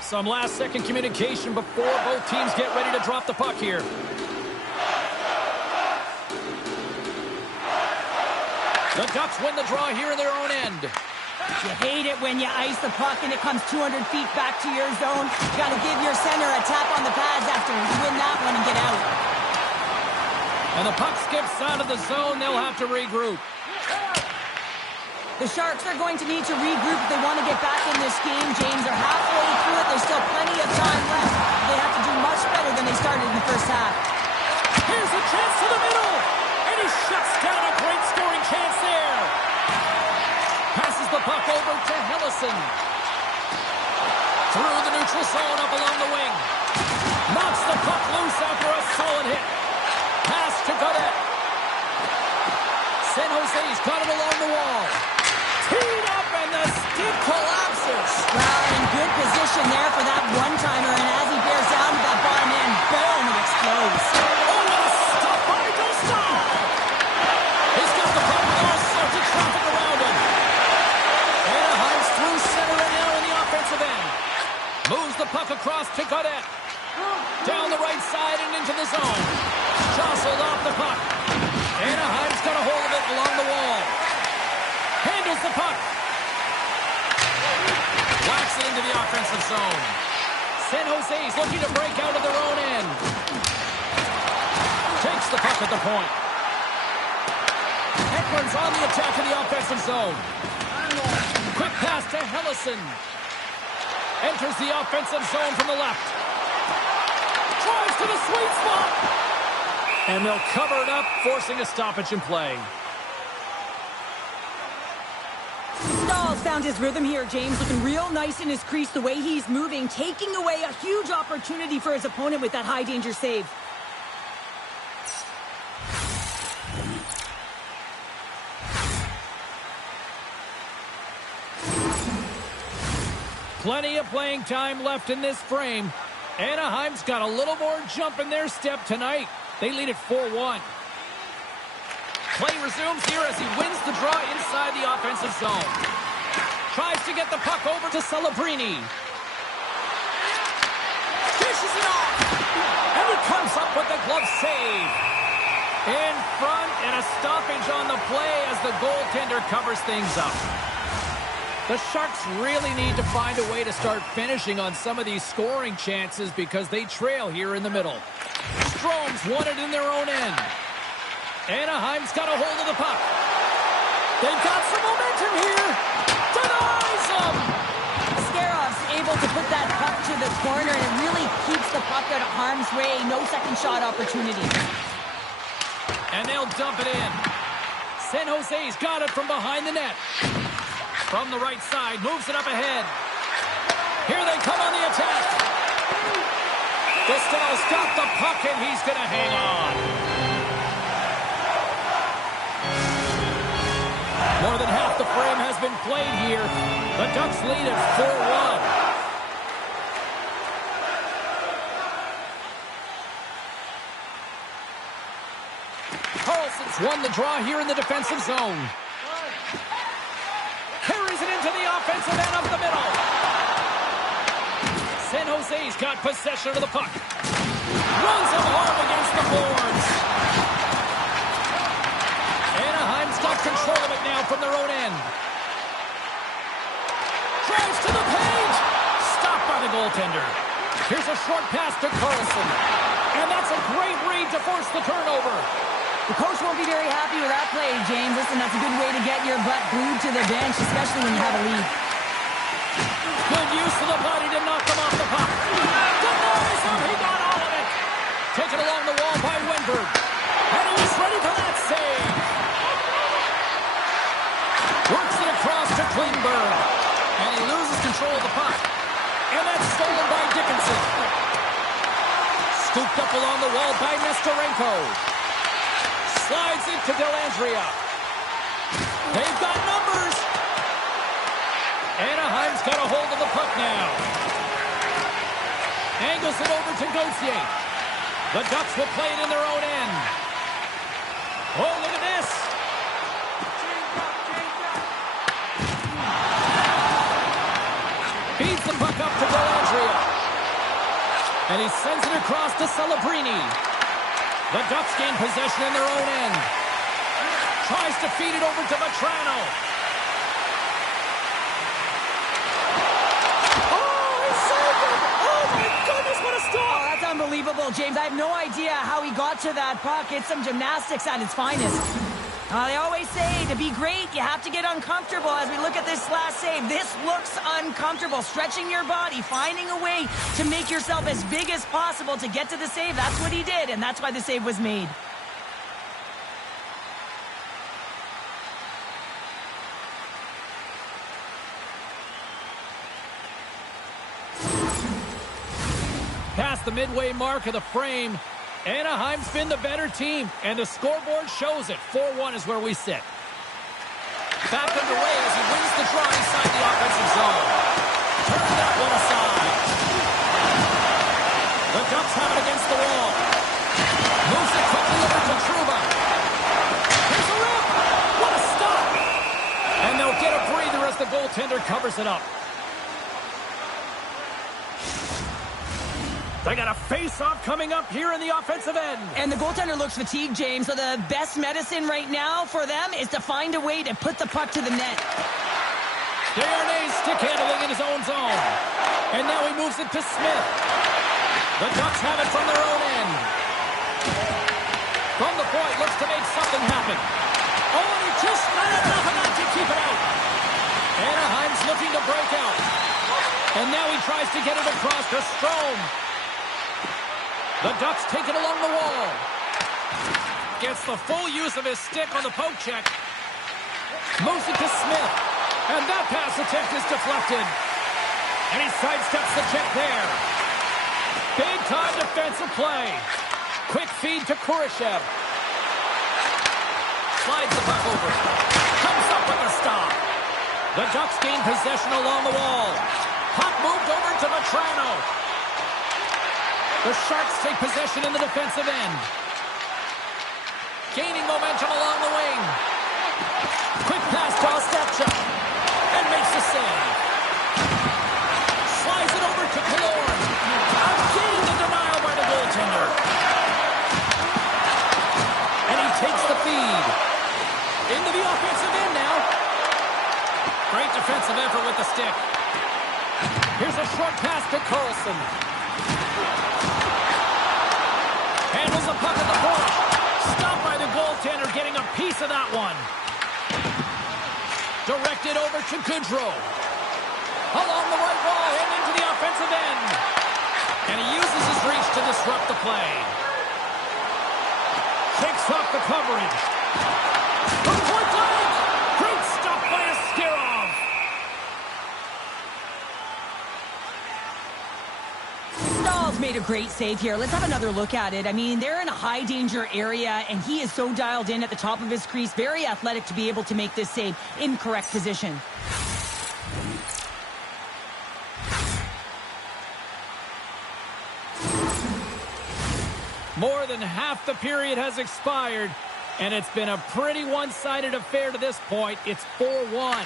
Some last-second communication before both teams get ready to drop the puck here. The Ducks win the draw here in their own end. You hate it when you ice the puck and it comes 200 feet back to your zone. You got to give your center a tap on the pads after you win that one and get out. And the puck skips out of the zone. They'll have to regroup. The Sharks are going to need to regroup if they want to get back in this game, James. They're halfway through it. There's still plenty of time left. They have to do much better than they started in the first half. Here's a chance to the middle. And he shuts down a great scoring chance there. Passes the puck over to Hellison. Through the neutral zone up along the wing. Knocks the puck loose after a solid hit. Pass to Godet. San Jose's got it along the wall. Teed up and the stick collapses. Well, in good position there for that one-timer, and as he bears down to that bottom end, boom, it explodes. Oh, what a stop by Dostal! He's got the puck with all sorts of traffic around him. Anaheim's through center and now in the offensive end. Moves the puck across to Godet. Down the right side and into the zone. Jostled off the puck. Anaheim's got a hold of it along the wall. Handles the puck. Whacks it into the offensive zone. San Jose's looking to break out of their own end. Takes the puck at the point. Eklund's on the attack in the offensive zone. Quick pass to Hellison. Enters the offensive zone from the left. Drives to the sweet spot. And they'll cover it up, forcing a stoppage in play. Stahl's found his rhythm here, James. Looking real nice in his crease, the way he's moving, taking away a huge opportunity for his opponent with that high-danger save. Plenty of playing time left in this frame. Anaheim's got a little more jump in their step tonight. They lead it 4-1. Play resumes here as he wins the draw inside the offensive zone. Tries to get the puck over to Celebrini. Dishes it off. And he comes up with the glove save. In front and a stoppage on the play as the goaltender covers things up. The Sharks really need to find a way to start finishing on some of these scoring chances because they trail here in the middle. Strome's won it in their own end. Anaheim's got a hold of the puck. They've got some momentum here. Denies them. Skarov's able to put that puck to the corner, and it really keeps the puck out of harm's way. No second shot opportunity. And they'll dump it in. San Jose's got it from behind the net. From the right side, moves it up ahead. Here they come on the attack. Dostal's got the puck, and he's going to hang on. More than half the frame has been played here. The Ducks lead at 4-1. Carlson's won the draw here in the defensive zone. Carries it into the offensive end up the middle. San Jose's got possession of the puck. Runs him hard against the boards. Anaheim's got control of it now from their own end. Drives to the page. Stopped by the goaltender. Here's a short pass to Carlson. And that's a great read to force the turnover. The coach won't be very happy with that play, James. Listen, that's a good way to get your butt glued to the bench, especially when you have a lead. Good use of the body to knock him off the puck. Denies him. He got all of it. Taken along the wall by Wenberg. And he's ready for that save. Works it across to Klingberg. And he loses control of the puck. And that's stolen by Dickinson. Scooped up along the wall by Nestorenko. Slides it to Dellandrea. They've got numbers. Anaheim's got a hold of the puck now. Angles it over to Gauthier. The Ducks will play it in their own end. Oh, look at this. Feeds the puck up to Dellandrea. And he sends it across to Celebrini. The Ducks gain possession in their own end. Tries to feed it over to Vetrano. Oh, he saved it! Oh, my goodness, what a stop! Oh, that's unbelievable, James. I have no idea how he got to that puck. It's some gymnastics at its finest. They always say to be great, you have to get uncomfortable. As we look at this last save, this looks uncomfortable. Stretching your body, finding a way to make yourself as big as possible to get to the save. That's what he did, and that's why the save was made. Past the midway mark of the frame, Anaheim's been the better team, and the scoreboard shows it. 4-1 is where we sit. Back underway as he wins the draw inside the offensive zone. Turns that one aside. The Ducks have it against the wall. Moves it quickly over to Trouba. Here's a rip. What a stop. And they'll get a breather as the goaltender covers it up. They got a face-off coming up here in the offensive end. And the goaltender looks fatigued, James, so the best medicine right now for them is to find a way to put the puck to the net. Desharnais stick handling in his own zone. And now he moves it to Smith. The Ducks have it from their own end. From the point, looks to make something happen. Oh, and he just not enough of that to keep it out. Anaheim's looking to break out. And now he tries to get it across to Strome. The Ducks take it along the wall. Gets the full use of his stick on the poke check. Moves it to Smith. And that pass attempt is deflected. And he sidesteps the check there. Big-time defensive play. Quick feed to Kurashev. Slides the puck over. Comes up with a stop. The Ducks gain possession along the wall. Puck moved over to Vetrano. The Sharks take possession in the defensive end. Gaining momentum along the wing. Quick pass to Ostapchuk. And makes the save. Slides it over to Killorn. Again the denial by the goaltender. And he takes the feed. Into the offensive end now. Great defensive effort with the stick. Here's a short pass to Carlson. Handles the puck at the point. Stopped by the goaltender, getting a piece of that one. Directed over to Goodrow. Along the right wall and into the offensive end. And he uses his reach to disrupt the play. Takes off the coverage. From point blank. Great stop by Askarov. Stahl's made a great save here. Let's have another look at it. I mean, they're in a high-danger area, and he is so dialed in at the top of his crease. Very athletic to be able to make this save in correct position. More than half the period has expired, and it's been a pretty one-sided affair to this point. It's 4-1.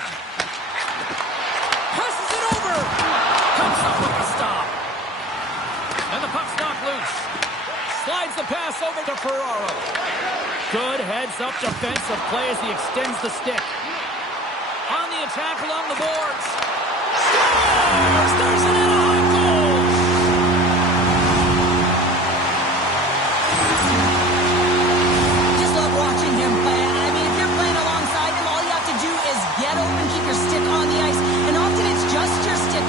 Passes it over. Comes up with a stop. And the puck's knocked loose. Slides the pass over to Ferraro. Good heads-up defensive play as he extends the stick. On the attack along the boards. Scores! There's an Anaheim goal! Just love watching him play. I mean, if you're playing alongside him, all you have to do is get open, keep your stick on the ice. And often it's just your stick.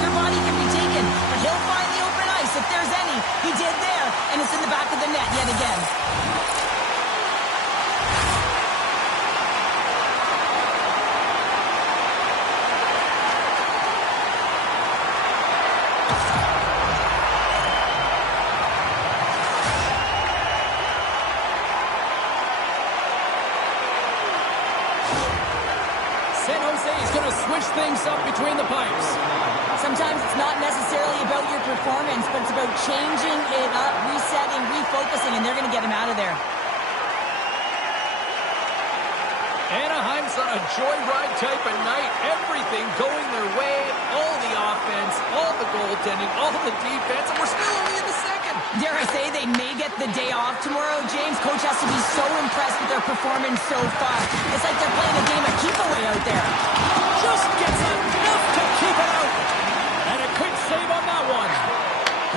things up between the pipes. Sometimes it's not necessarily about your performance, but it's about changing it up, resetting, refocusing, and they're going to get him out of there. Anaheim's on a joyride type of night. Everything going their way. All the offense, all the goaltending, all the defense, and we're still only in the second. Dare I say they may get the day off tomorrow, James? Coach has to be so impressed with their performance so far. It's like they're playing a game of keep-away out there. Just gets enough to keep it out. And a quick save on that one.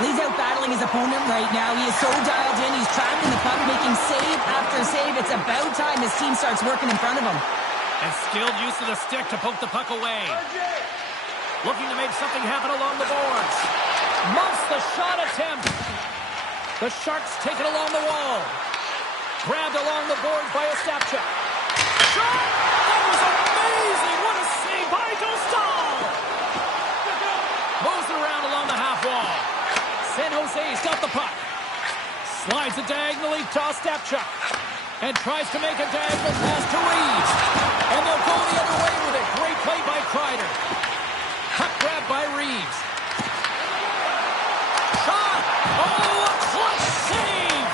He's out battling his opponent right now. He is so dialed in. He's tracking the puck, making save after save. It's about time his team starts working in front of him. And skilled use of the stick to poke the puck away. Looking to make something happen along the boards. Muffs the shot attempt. The Sharks take it along the wall. Grabbed along the boards by Ostapchuk. Shot! That was amazing! What a save by Dostal! Moves it around along the half wall. San Jose's got the puck. Slides it diagonally to Ostapchuk. And tries to make a diagonal pass to Reeves. And they'll go the other way with it. Great play by Kreider. Puck grab by Reeves. Shot! Oh, a clutch save!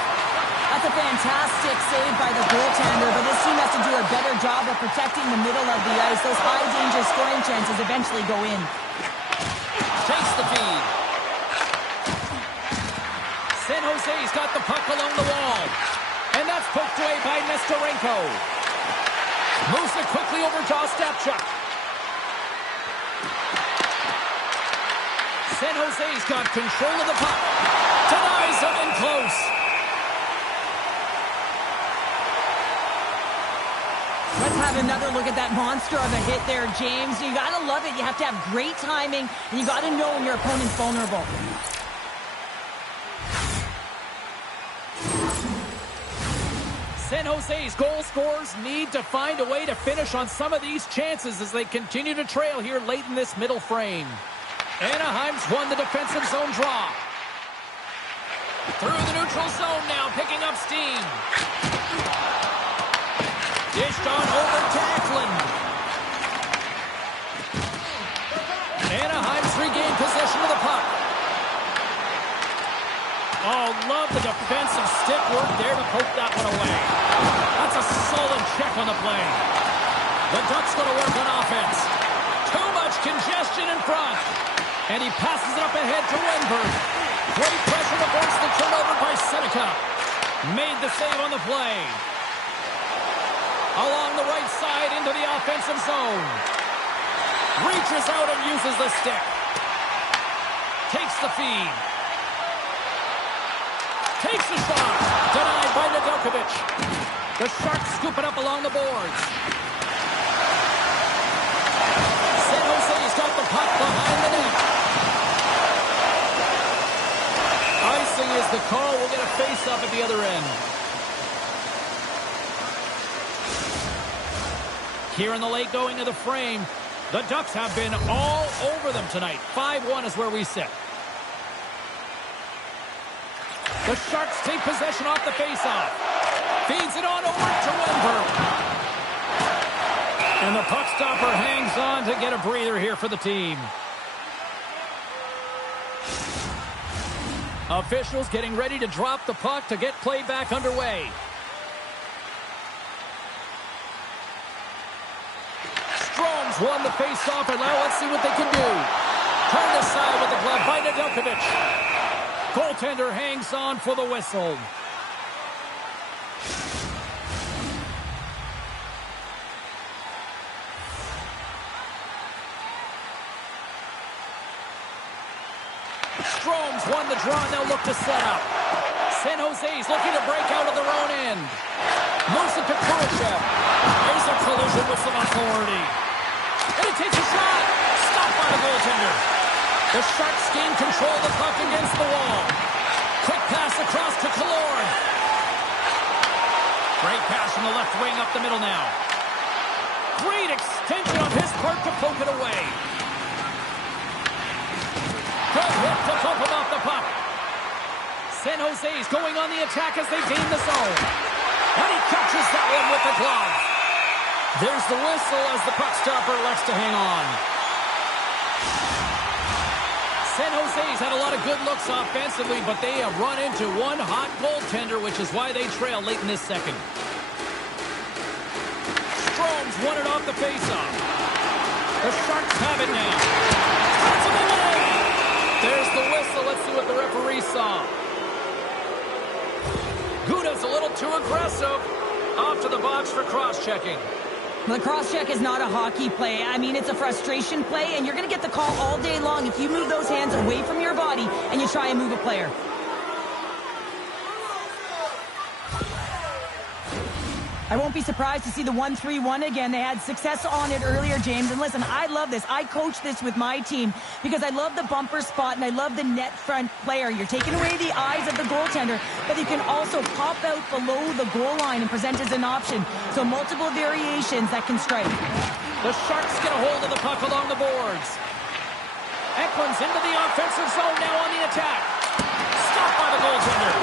That's a fantastic save by the goaltender, but this team has to do a better job of protecting the middle of the ice. Those high-danger scoring chances eventually go in. Takes the feed. San Jose's got the puck along the wall. And that's poked away by Nestorenko. Moves it quickly over to Ostapchuk. San Jose's got control of the puck. Denies him in close. Let's have another look at that monster of a hit there, James. You got to love it. You have to have great timing, and you got to know when your opponent's vulnerable. San Jose's goal scorers need to find a way to finish on some of these chances as they continue to trail here late in this middle frame. Anaheim's won the defensive zone draw. Through the neutral zone now, picking up steam. Dished on over to Eklund. Anaheim's regained possession of the puck. Oh, love the defensive stick work there to poke that one away. That's a solid check on the play. The Ducks going to work on offense. Too much congestion in front. And he passes it up ahead to Wenberg. Great pressure to force the turnover by Seneca. Made the save on the play. Along the right side into the offensive zone. Reaches out and uses the stick. Takes the feed. Takes the shot. Denied by Nedeljkovic. The Sharks scoop it up along the boards. San Jose's got the puck behind the net. Icing is the call. We'll get a face-up at the other end. Here in the late going of the frame, the Ducks have been all over them tonight. 5-1 is where we sit. The Sharks take possession off the faceoff. Feeds it on over to Wenberg. And the puck stopper hangs on to get a breather here for the team. Officials getting ready to drop the puck to get play back underway. Strome's won the faceoff, and now let's see what they can do. Turned aside with the glove by Nedeljkovic. Goaltender hangs on for the whistle. Strome's won the draw, now look to set up. San Jose's looking to break out of their own end. Moves it to Khrushchev. There's a collision with some authority. And he takes a shot. Stopped by the goaltender. The Sharks gain control of the puck against the wall. Quick pass across to Killorn. Great pass from the left wing up the middle now. Great extension on his part to poke it away. Good hit to bump him off the puck. San Jose's going on the attack as they gain the zone. And he catches that one with the glove. There's the whistle as the puck stopper elects to hang on. San Jose's had a lot of good looks offensively, but they have run into one hot goaltender, which is why they trail late in this second. Strome's won it off the faceoff. The Sharks have it now. Turns him away. There's the whistle. Let's see what the referee saw. Guda's a little too aggressive. Off to the box for cross-checking. The cross-check is not a hockey play. I mean, it's a frustration play, and you're going to get the call all day long if you move those hands away from your body and you try and move a player. I won't be surprised to see the 1-3-1 again. They had success on it earlier, James. And listen, I love this. I coach this with my team because I love the bumper spot and I love the net front player. You're taking away the eyes of the goaltender, but you can also pop out below the goal line and present as an option. So multiple variations that can strike. The Sharks get a hold of the puck along the boards. Eklund's into the offensive zone now on the attack. Stopped by the goaltender.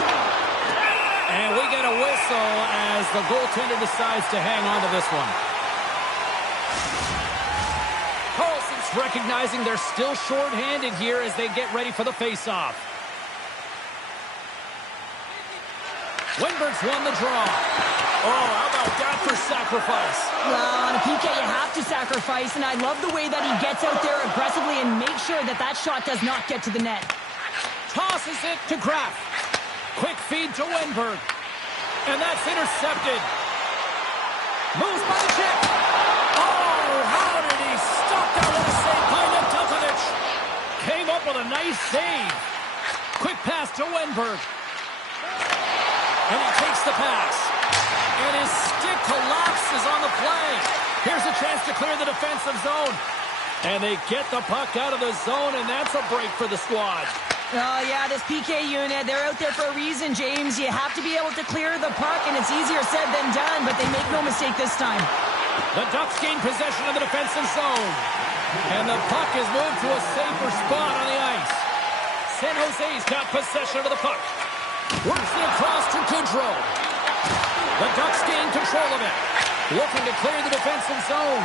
And we get a whistle as the goaltender decides to hang on to this one. Carlson's recognizing they're still short-handed here as they get ready for the face-off. Wenberg's won the draw. Oh, how about that for sacrifice? Well, on a PK, you have to sacrifice, and I love the way that he gets out there aggressively and makes sure that that shot does not get to the net. Tosses it to Graf. Quick feed to Wenberg. And that's intercepted. Moves by the chip. Oh, how did he stop that? What a save by Nedeljkovic. Came up with a nice save. Quick pass to Wenberg. And he takes the pass. And his stick collapses on the play. Here's a chance to clear the defensive zone. And they get the puck out of the zone, and that's a break for the squad. Oh, yeah, this PK unit, they're out there for a reason, James. You have to be able to clear the puck, and it's easier said than done, but they make no mistake this time. The Ducks gain possession of the defensive zone. And the puck is moved to a safer spot on the ice. San Jose's got possession of the puck. Works it across to Goodrow. The Ducks gain control of it. Looking to clear the defensive zone.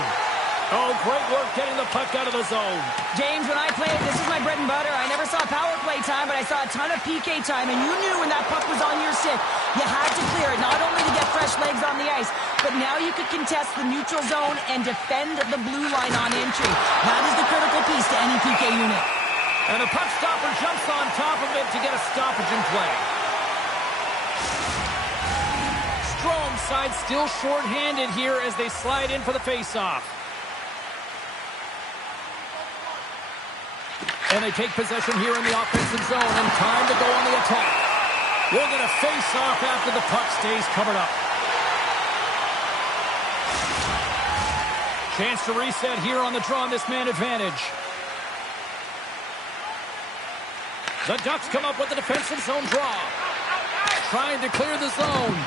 Oh, great work getting the puck out of the zone. James, when I played, this is my bread and butter. I never saw power play time, but I saw a ton of PK time, and you knew when that puck was on your stick, you had to clear it, not only to get fresh legs on the ice, but now you could contest the neutral zone and defend the blue line on entry. That is the critical piece to any PK unit. And the puck stopper jumps on top of it to get a stoppage in play. Strome's side still short-handed here as they slide in for the face-off. And they take possession here in the offensive zone, and time to go on the attack. We'll get a face-off after the puck stays covered up. Chance to reset here on the draw on this man advantage. The Ducks come up with the defensive zone draw. Trying to clear the zone.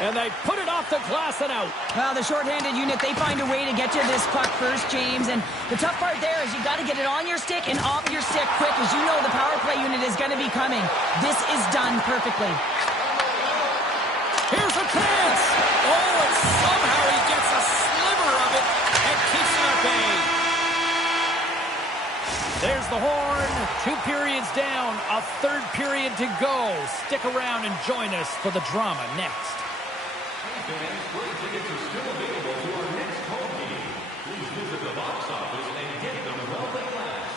And they put it off the glass and out. Well, the short-handed unit, they find a way to get to this puck first, James. And the tough part there is you got to get it on your stick and off your stick quick, as you know the power play unit is going to be coming. This is done perfectly. Here's a chance. Oh, and somehow he gets a sliver of it and keeps it at bay. There's the horn. 2 periods down. A third period to go. Stick around and join us for the drama next. Fans, great tickets are still available to our next home game. Please visit the box office and get them while they last.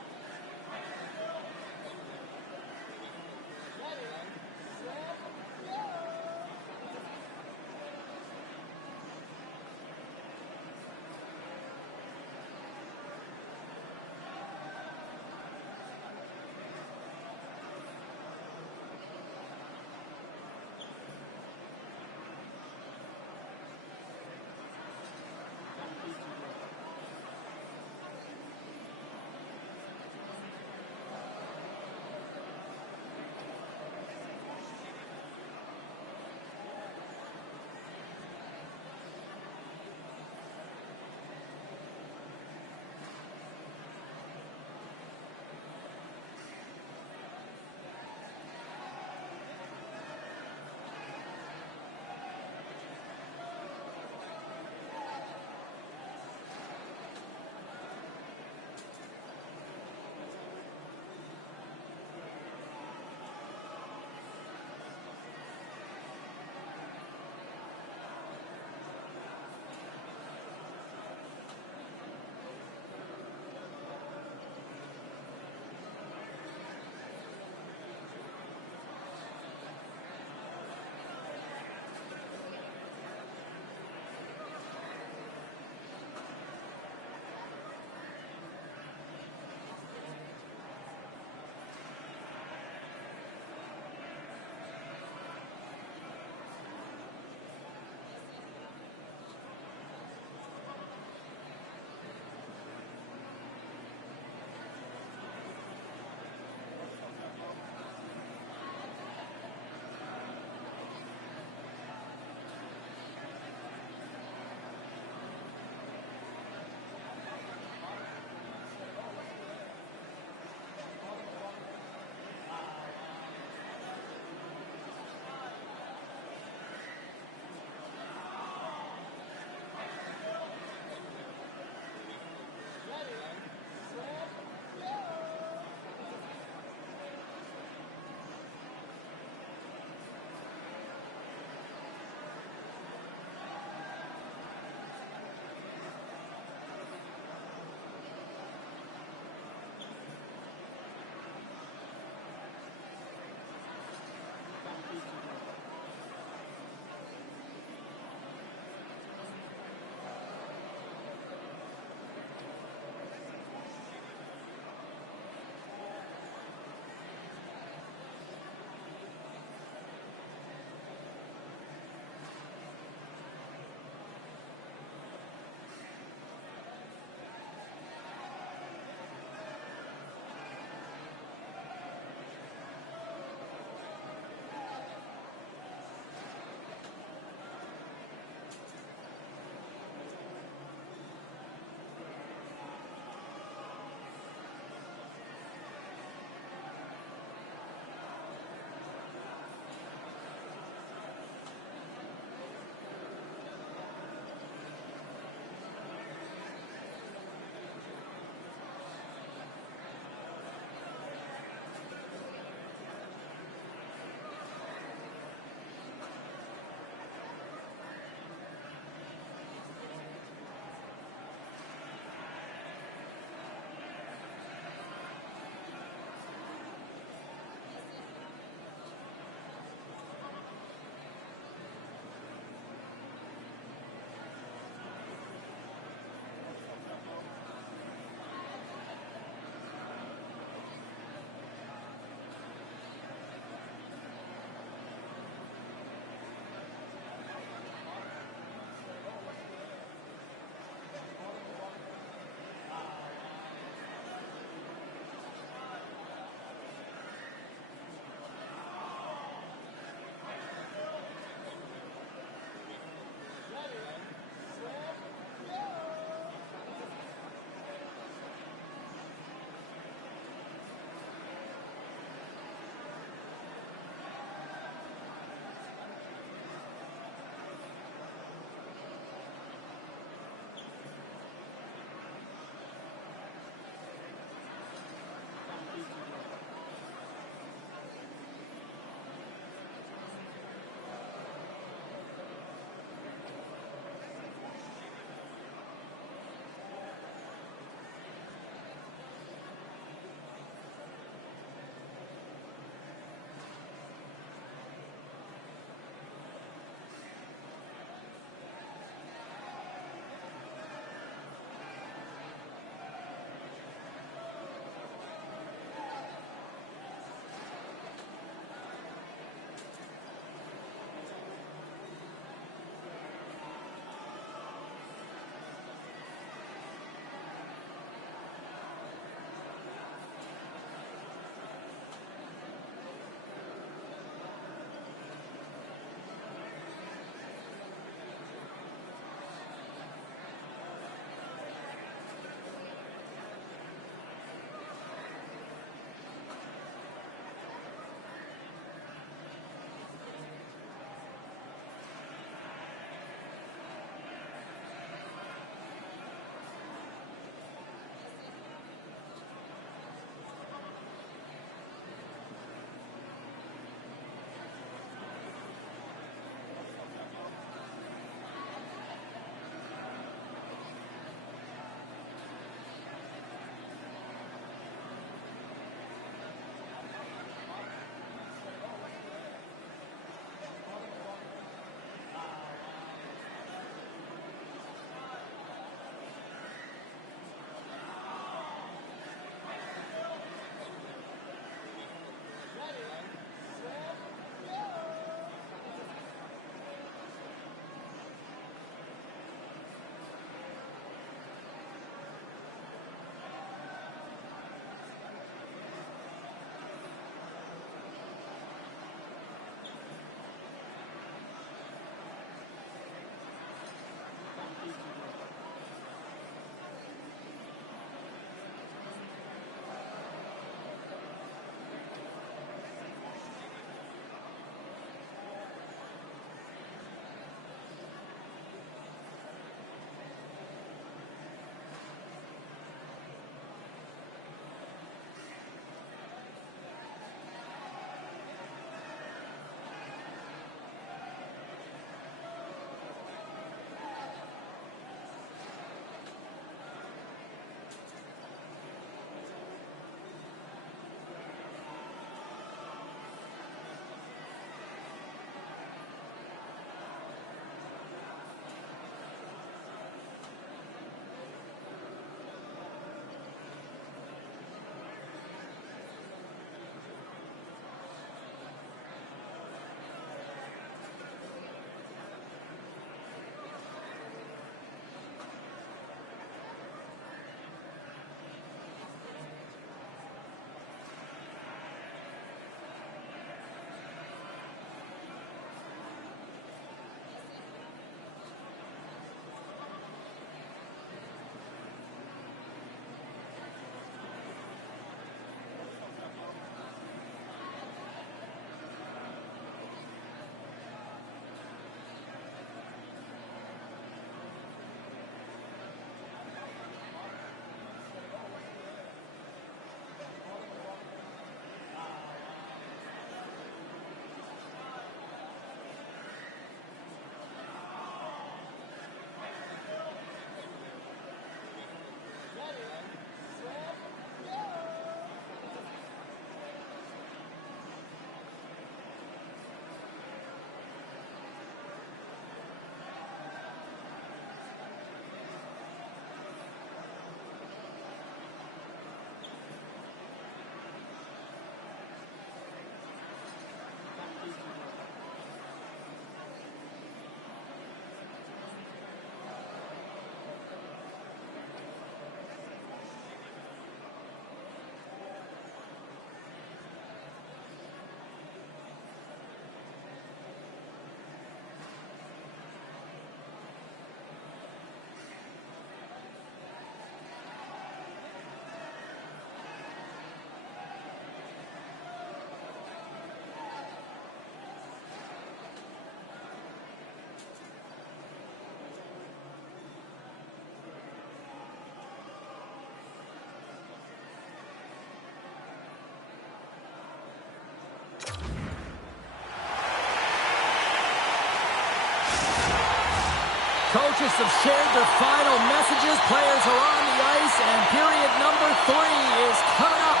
Coaches have shared their final messages. Players are on the ice, and period number 3 is coming up.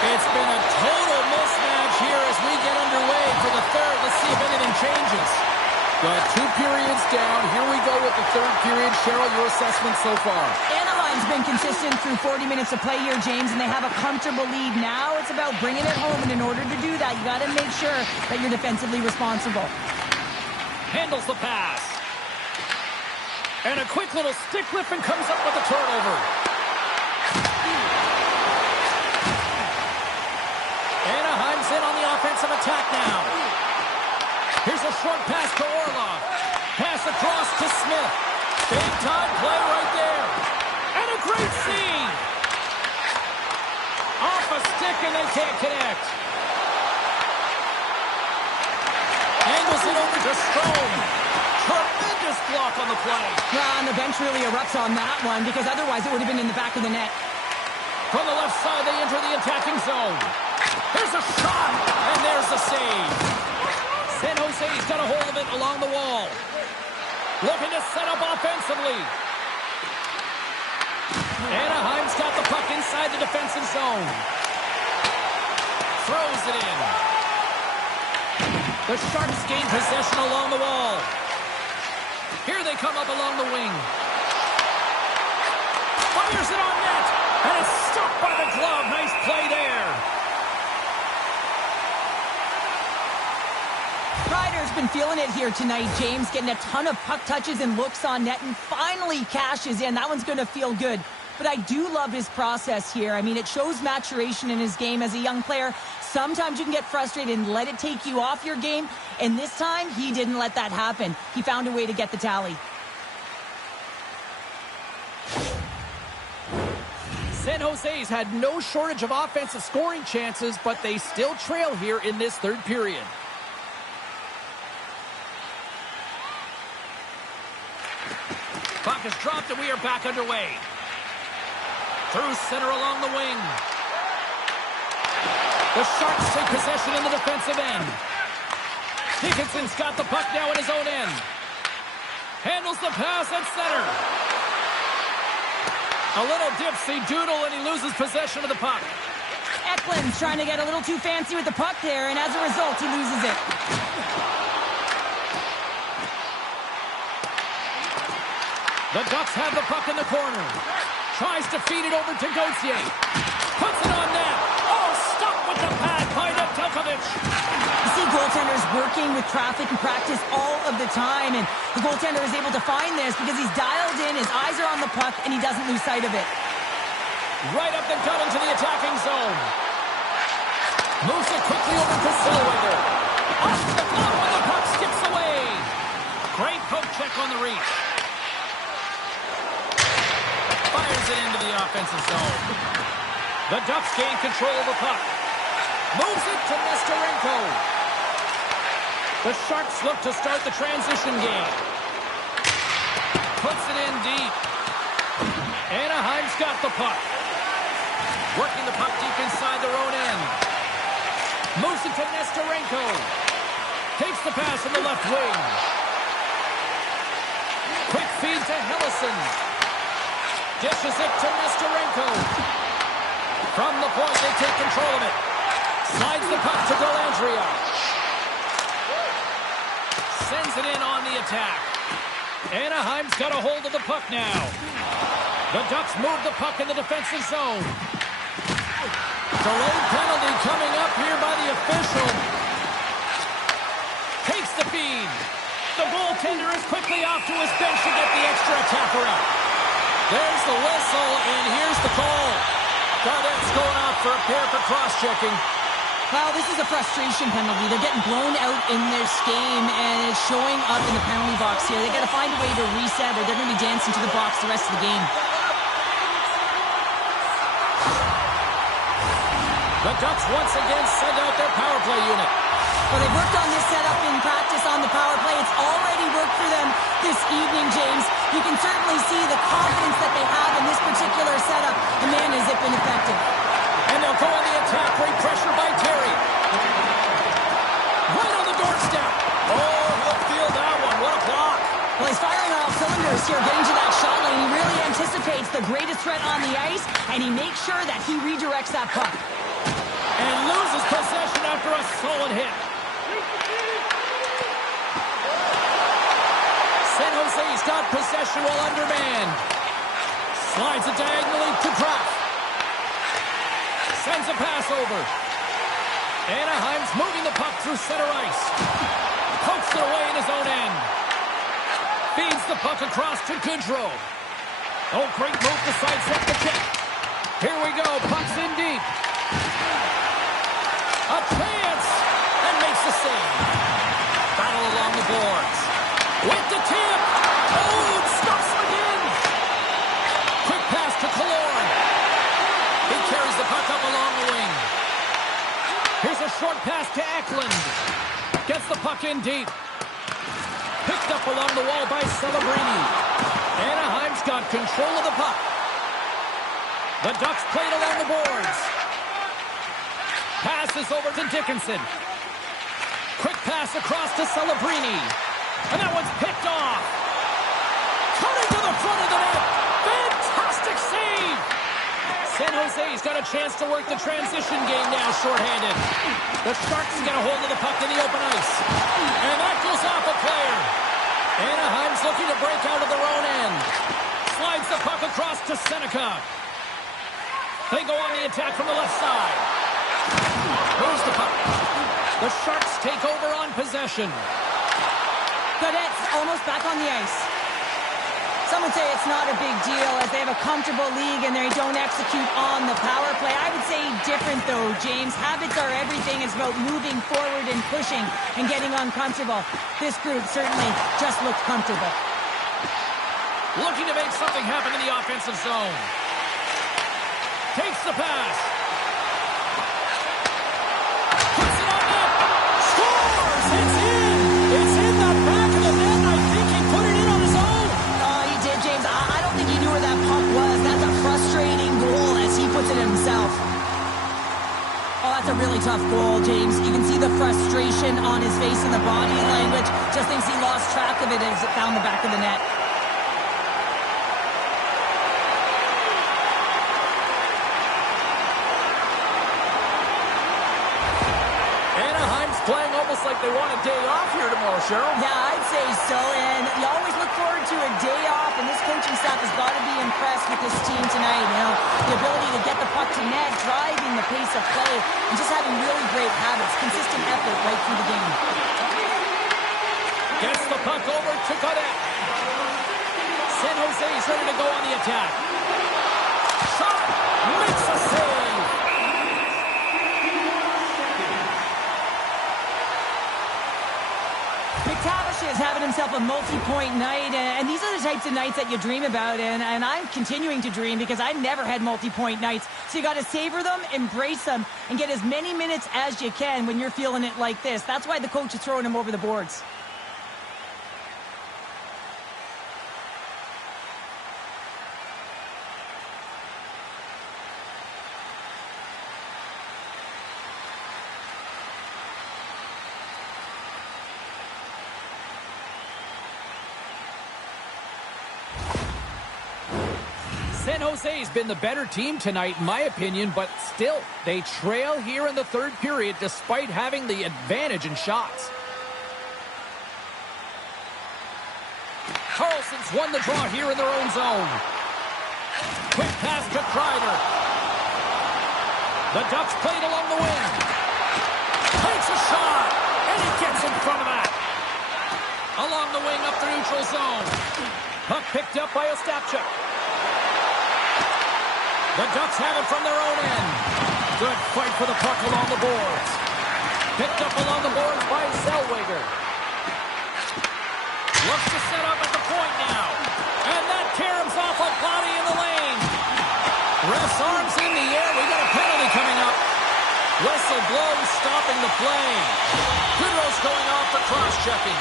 It's been a total mismatch here as we get underway for the third. Let's see if anything changes. Got 2 periods down. Here we go with the third period. Cheryl, your assessment so far? Anaheim's been consistent through 40 minutes of play here, James, and they have a comfortable lead. Now it's about bringing it home, and in order to do that, you got to make sure that you're defensively responsible. Handles the pass. And a quick little stick lift and comes up with a turnover. Anaheim's in on the offensive attack now. Here's a short pass to Orlov. Pass across to Smith. Big time play right there. And a great scene. Off a stick and they can't connect. Angles it over to Strome. Tremendous block on the play. Yeah, and the bench really erupts on that one because otherwise it would have been in the back of the net. From the left side, they enter the attacking zone. There's a shot, and there's the save. San Jose's got a hold of it along the wall. Looking to set up offensively. Anaheim's got the puck inside the defensive zone. Throws it in. The Sharks gain possession along the wall. Here they come up along the wing. Fires it on net. And it's stopped by the glove. Nice play there. Ryder's been feeling it here tonight, James, getting a ton of puck touches and looks on net and finally cashes in. That one's going to feel good. But I do love his process here. I mean, it shows maturation in his game as a young player. Sometimes you can get frustrated and let it take you off your game. And this time, he didn't let that happen. He found a way to get the tally. San Jose's had no shortage of offensive scoring chances, but they still trail here in this third period. Puck is dropped and we are back underway. Through center along the wing. The Sharks take possession in the defensive end. Dickinson's got the puck now in his own end. Handles the pass at center. A little dipsy doodle and he loses possession of the puck. Eklund's trying to get a little too fancy with the puck there, and as a result, he loses it. The Ducks have the puck in the corner. Tries to feed it over to Gauthier. Puts it on net. Oh, stop with the pad by Nedeljkovic. You see goaltenders working with traffic and practice all of the time, and the goaltender is able to find this because he's dialed in, his eyes are on the puck, and he doesn't lose sight of it. Right up the gut into the attacking zone. Moves it quickly over to Zellweger. Off the glove when the puck skips away. Great poke check on the reach. Fires it into the offensive zone. The Ducks gain control of the puck. Moves it to Nestorenko. The Sharks look to start the transition game. Puts it in deep. Anaheim's got the puck. Working the puck deep inside their own end. Moves it to Nestorenko. Takes the pass from the left wing. Quick feed to Hellison. Dishes it to Nestorenko. From the point, they take control of it. Slides the puck to Dellandrea. Sends it in on the attack. Anaheim's got a hold of the puck now. The Ducks move the puck in the defensive zone. Delayed penalty coming up here by the official. Takes the feed. The goaltender is quickly off to his bench to get the extra attacker out. There's the whistle, and here's the call. Gaudette's going off for a pair for cross-checking. Well, this is a frustration penalty. They're getting blown out in this game, and it's showing up in the penalty box here. They got to find a way to reset, or they're going to be dancing to the box the rest of the game. The Ducks once again send out their power play unit. Well, they've worked on this setup in practice on the power play. It's already worked for them this evening, James. You can certainly see the confidence that they have in this particular setup. And man, has it been effective. And they'll go on the attack. Great pressure by Terry. Right on the doorstep. Oh, he'll feel that one. What a block. Well, he's firing on all cylinders here, getting to that shot lane. He really anticipates the greatest threat on the ice, and he makes sure that he redirects that puck. And loses possession after a solid hit. San Jose's got possession while undermanned. Slides it diagonally to Kraft. Sends a pass over. Anaheim's moving the puck through center ice. Pokes it away in his own end. Feeds the puck across to Goodrow. Oh, great move to sidestep the check. Here we go. Puck's in deep. A chance. And makes the save. Battle along the boards. With the tip. Oh, stops again. Quick pass to Killorn. He carries the puck up along the wing. Here's a short pass to Eklund. Gets the puck in deep. Picked up along the wall by Celebrini. Anaheim's got control of the puck. The Ducks played along the boards. Passes over to Dickinson. Quick pass across to Celebrini. And that one's picked off. Coming to the front of the net. Fantastic save. San Jose's got a chance to work the transition game now shorthanded. The Sharks get a hold of the puck in the open ice. And that goes off a player. Anaheim's looking to break out of their own end. Slides the puck across to Seneca. They go on the attack from the left side. Moves the puck. The Sharks take over on possession. Cadets almost back on the ice. Some would say it's not a big deal as they have a comfortable league and they don't execute on the power play. I would say different though, James. Habits are everything. It's about moving forward and pushing and getting uncomfortable. This group certainly just looked comfortable. Looking to make something happen in the offensive zone. Takes the pass. Puts it on net. Scores! It's in! It's in the back of the net. I think he put it in on his own. He did, James. I don't think he knew where that puck was. That's a frustrating goal as he puts it himself. Oh, that's a really tough goal, James. You can see the frustration on his face and the body language. Just thinks he lost track of it as it found the back of the net. Playing almost like they want a day off here tomorrow, Cheryl. Yeah, I'd say so, and you always look forward to a day off, and this coaching staff has got to be impressed with this team tonight. You know, the ability to get the puck to net, driving the pace of play, and just having really great habits, consistent effort right through the game. Gets the puck over to Cadet. San Jose's ready to go on the attack. Shot! Makes a save! McTavish is having himself a multi-point night, and these are the types of nights that you dream about, and I'm continuing to dream because I never had multi-point nights. So you got to savor them, embrace them, and get as many minutes as you can when you're feeling it like this. That's why the coach is throwing him over the boards. San Jose's been the better team tonight, in my opinion, but still, they trail here in the third period despite having the advantage in shots. Carlson's won the draw here in their own zone. Quick pass to Kreider. The Ducks played along the wing. Takes a shot, and he gets in front of that. Along the wing up the neutral zone. Puck picked up by Ostapchuk. The Ducks have it from their own end. Good fight for the puck along the boards. Picked up along the boards by Zellweger. Looks to set up at the point now. And that caroms off a body in the lane. Ref's arms in the air. We got a penalty coming up. Whistle blows, stopping the play. Goodrow's going off for cross-checking.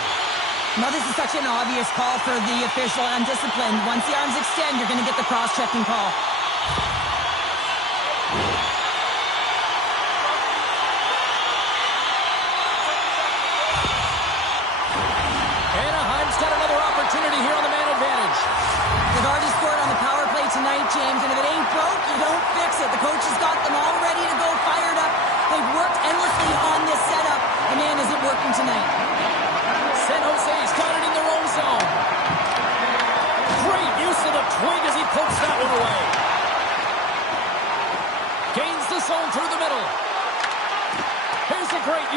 Now, this is such an obvious call for the official. Undisciplined. Once the arms extend, you're going to get the cross-checking call. Anaheim's got another opportunity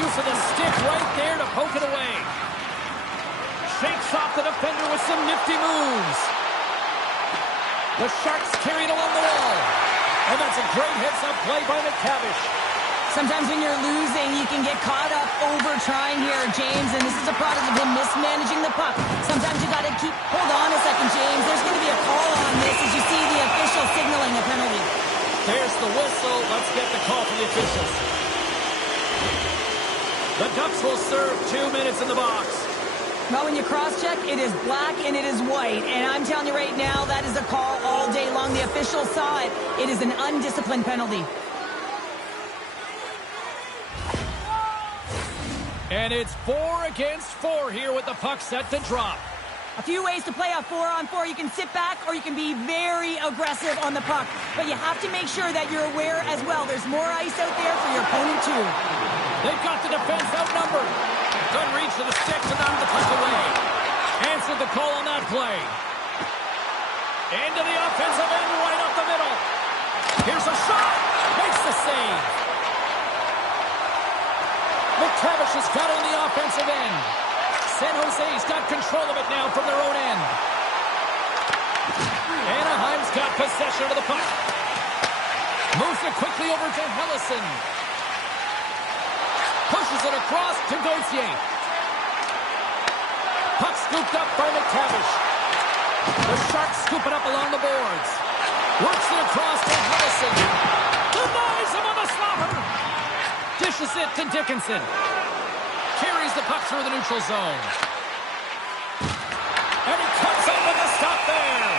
use of the stick right there to poke it away. Shakes off the defender with some nifty moves. The Sharks carry it along the wall. And that's a great heads-up play by McTavish. Sometimes when you're losing, you can get caught up over trying here, James, and this is a product of him mismanaging the puck. Sometimes you got to hold on a second, James. There's going to be a call on this as you see the official signaling a penalty. There's the whistle. Let's get the call from the officials. The Ducks will serve 2 minutes in the box. Well, when you cross-check, it is black and it is white. And I'm telling you right now, that is a call all day long. The official saw it. It is an undisciplined penalty. And it's 4 against 4 here with the puck set to drop. A few ways to play a 4-on-4. You can sit back or you can be very aggressive on the puck. But you have to make sure that you're aware as well. There's more ice out there for your opponent too. They've got the defense outnumbered. Good reach to the stick to knock the puck away. Answered the call on that play. Into the offensive end right up the middle. Here's a shot. Makes the save. McTavish has got it in the offensive end. San Jose's got control of it now from their own end. Anaheim's got possession of the puck. Moves it quickly over to Hellison. Pushes it across to Gauthier. Puck scooped up by McTavish. The Sharks scoop it up along the boards. Works it across to Hellison. Denies him on the slapper. Dishes it to Dickinson. Carries the puck through the neutral zone. And he cuts up with a stop there.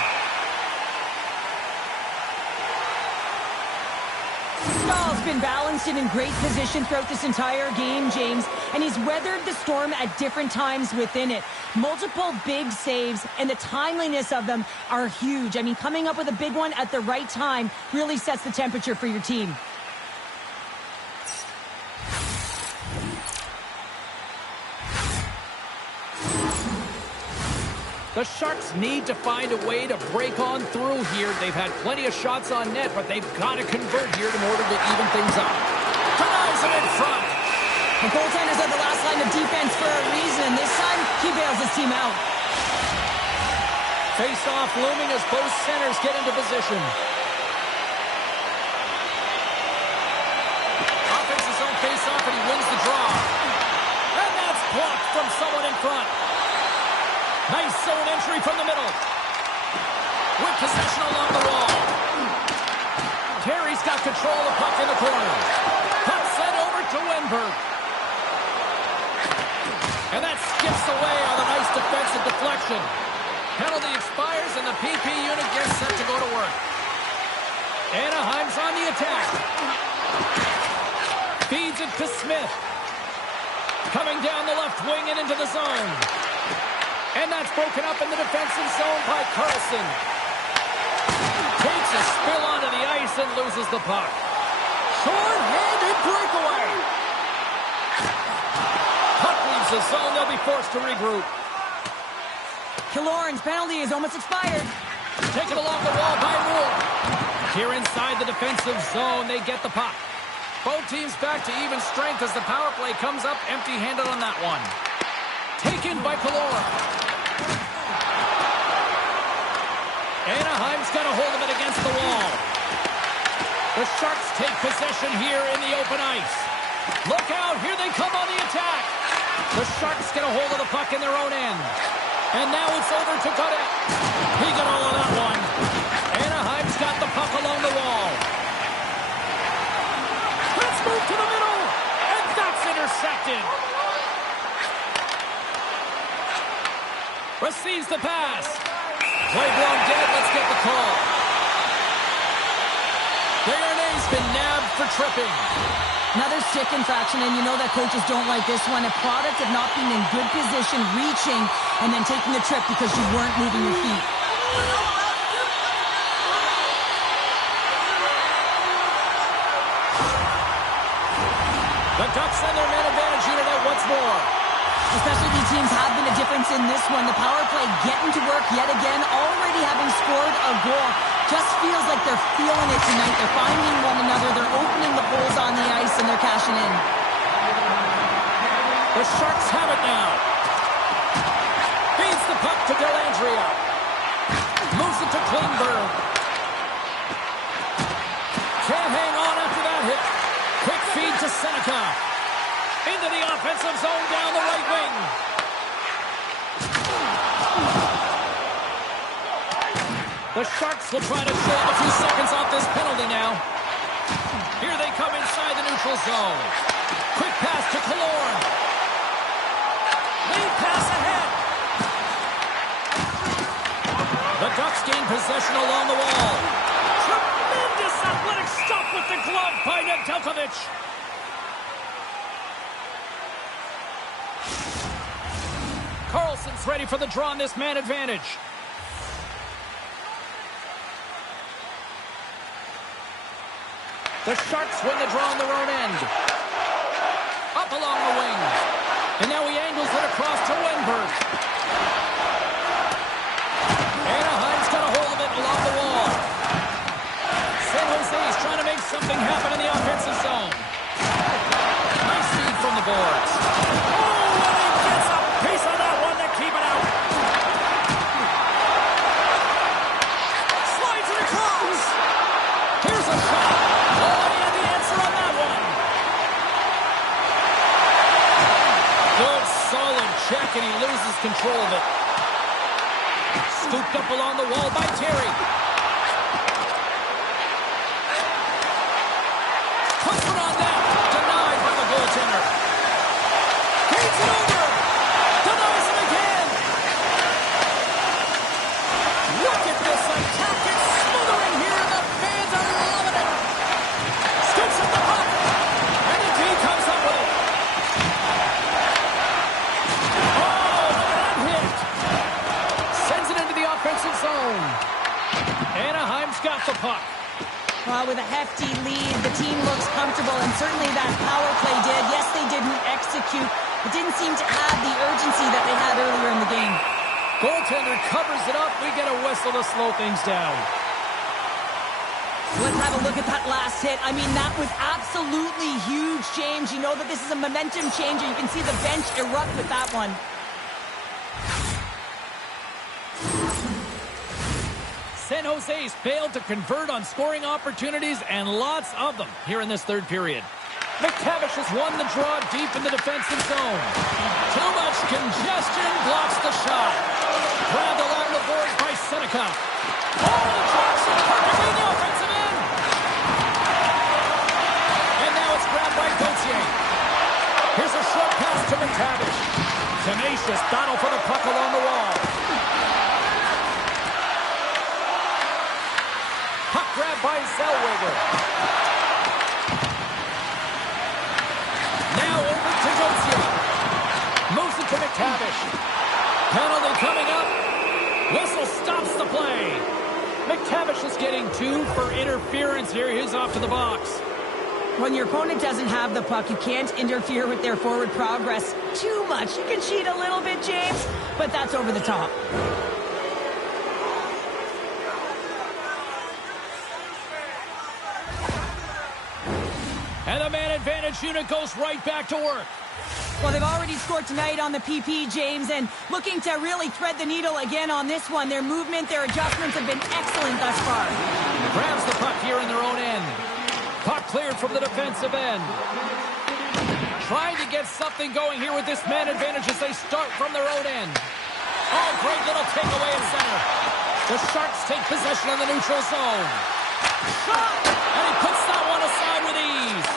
Stahl's been balanced and in great position throughout this entire game, James, and he's weathered the storm at different times within it. Multiple big saves, and the timeliness of them are huge. I mean, coming up with a big one at the right time really sets the temperature for your team. The Sharks need to find a way to break on through here. They've had plenty of shots on net, but they've got to convert here in order to even things up. Denies it in front. The goaltenders are the last line of defense for a reason. This time, he bails his team out. Face-off looming as both centers get into position. Offense's own face-off, and he wins the draw. And that's blocked from someone in front. Nice zone entry from the middle. With possession along the wall. Terry's got control of the puck in the corner. Puck sent over to Wenberg. And that skips away on a nice defensive deflection. Penalty expires and the PP unit gets set to go to work. Anaheim's on the attack. Feeds it to Smith. Coming down the left wing and into the zone. And that's broken up in the defensive zone by Carlson. Takes a spill onto the ice and loses the puck. Short-handed breakaway. Puck leaves the zone. They'll be forced to regroup. Killorn's penalty is almost expired. Taken along the wall by Moore. Here inside the defensive zone, they get the puck. Both teams back to even strength as the power play comes up empty-handed on that one. Taken by Killorn. Anaheim's got a hold of it against the wall. The Sharks take possession here in the open ice. Look out, here they come on the attack. The Sharks get a hold of the puck in their own end. And now it's over to Godet. He got all of that one. Anaheim's got the puck along the wall. Let's move to the middle. And that's intercepted. Receives the pass. Play blown dead. Let's get the call. Desharnais's been nabbed for tripping. Another stick infraction, and you know that coaches don't like this one. A product of not being in good position, reaching, and then taking the trip because you weren't moving your feet. The Ducks send their man advantage unit out once more. Especially these teams have been a difference in this one. The power play getting to work yet again, already having scored a goal. Just feels like they're feeling it tonight. They're finding one another. They're opening the holes on the ice, and they're cashing in. The Sharks have it now. Feeds the puck to Dellandrea. Moves it to Klingberg. Can't hang on after that hit. Quick feed to Seneca. Into the offensive zone down the right wing. The Sharks will try to shave a few seconds off this penalty now. Here they come inside the neutral zone. Quick pass to Killorn. Lead pass ahead. The Ducks gain possession along the wall. Tremendous athletic stop with the glove by Nedeljkovic. Carlson's ready for the draw on this man advantage. The Sharks win the draw on their own end. Up along the wing. And now he angles it across to Wenberg. Anaheim's got a hold of it along the wall. San Jose is trying to make something happen in the offensive zone. Nice feed from the boards. Oh, and he gets a piece of that one to keep it out. Slides it across. Here's a shot. Oh, and the answer on that one. Good, solid check, and he loses control of it. Scooped up along the wall by Terry. Puts it on net. Denied by the goaltender. Feeds it over. Denies it again. Look at this attack. It's smothering here, and the fans are loving it. Scoops up the puck. And the team comes up with it. Oh, look at that hit. Sends it into the offensive zone. Anaheim's got the puck. Well, with a hefty lead, the team looks comfortable, and certainly that power play did. Yes, they didn't execute. It didn't seem to have the urgency that they had earlier in the game. Goaltender covers it up. We get a whistle to slow things down. Let's have a look at that last hit. I mean, that was absolutely huge, James. You know that this is a momentum changer. You can see the bench erupt with that one. San Jose's failed to convert on scoring opportunities, and lots of them here in this third period. McTavish has won the draw deep in the defensive zone. Too much congestion blocks the shot. Grabbed along the boards by Seneca. Oh, the Jackson perfectly in the offensive end. And now it's grabbed by Gauthier. Here's a short pass to McTavish. Tenacious battle for the puck along the wall. Puck grab by Zellweger. Now over to Gauthier. Moves it to McTavish. Penalty coming up. Whistle stops the play. McTavish is getting 2 for interference here. He's off to the box. When your opponent doesn't have the puck, you can't interfere with their forward progress too much. You can cheat a little bit, James, but that's over the top. And the man advantage unit goes right back to work. Well, they've already scored tonight on the PP, James, and looking to really thread the needle again on this one. Their movement, their adjustments have been excellent thus far. Grabs the puck here in their own end. Puck cleared from the defensive end. Trying to get something going here with this man advantage as they start from their own end. Oh, great little takeaway at center. The Sharks take possession in the neutral zone. Shot! And he puts that one aside with ease.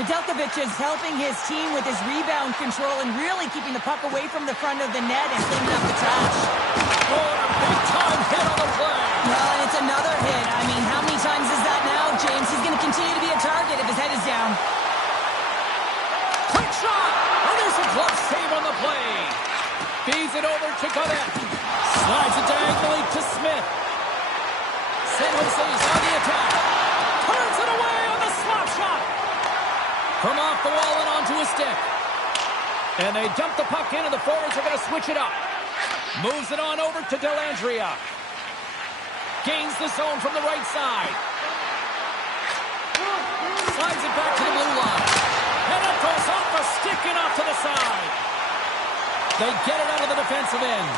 Nedeljkovic is helping his team with his rebound control and really keeping the puck away from the front of the net and cleaning up the trash. Oh, and a big-time hit on the play. Well, and it's another hit. I mean, how many times is that now, James? He's going to continue to be a target if his head is down. Quick shot! And there's a glove save on the play. Feeds it over to Godet. Slides it diagonally to Smith. San Jose's on the attack. Turns it away on the slap shot. From off the wall and onto a stick. And they dump the puck in, and the forwards are going to switch it up. Moves it on over to Dellandrea. Gains the zone from the right side. Slides it back to the blue line. And a goes off a stick and off to the side. They get it out of the defensive end.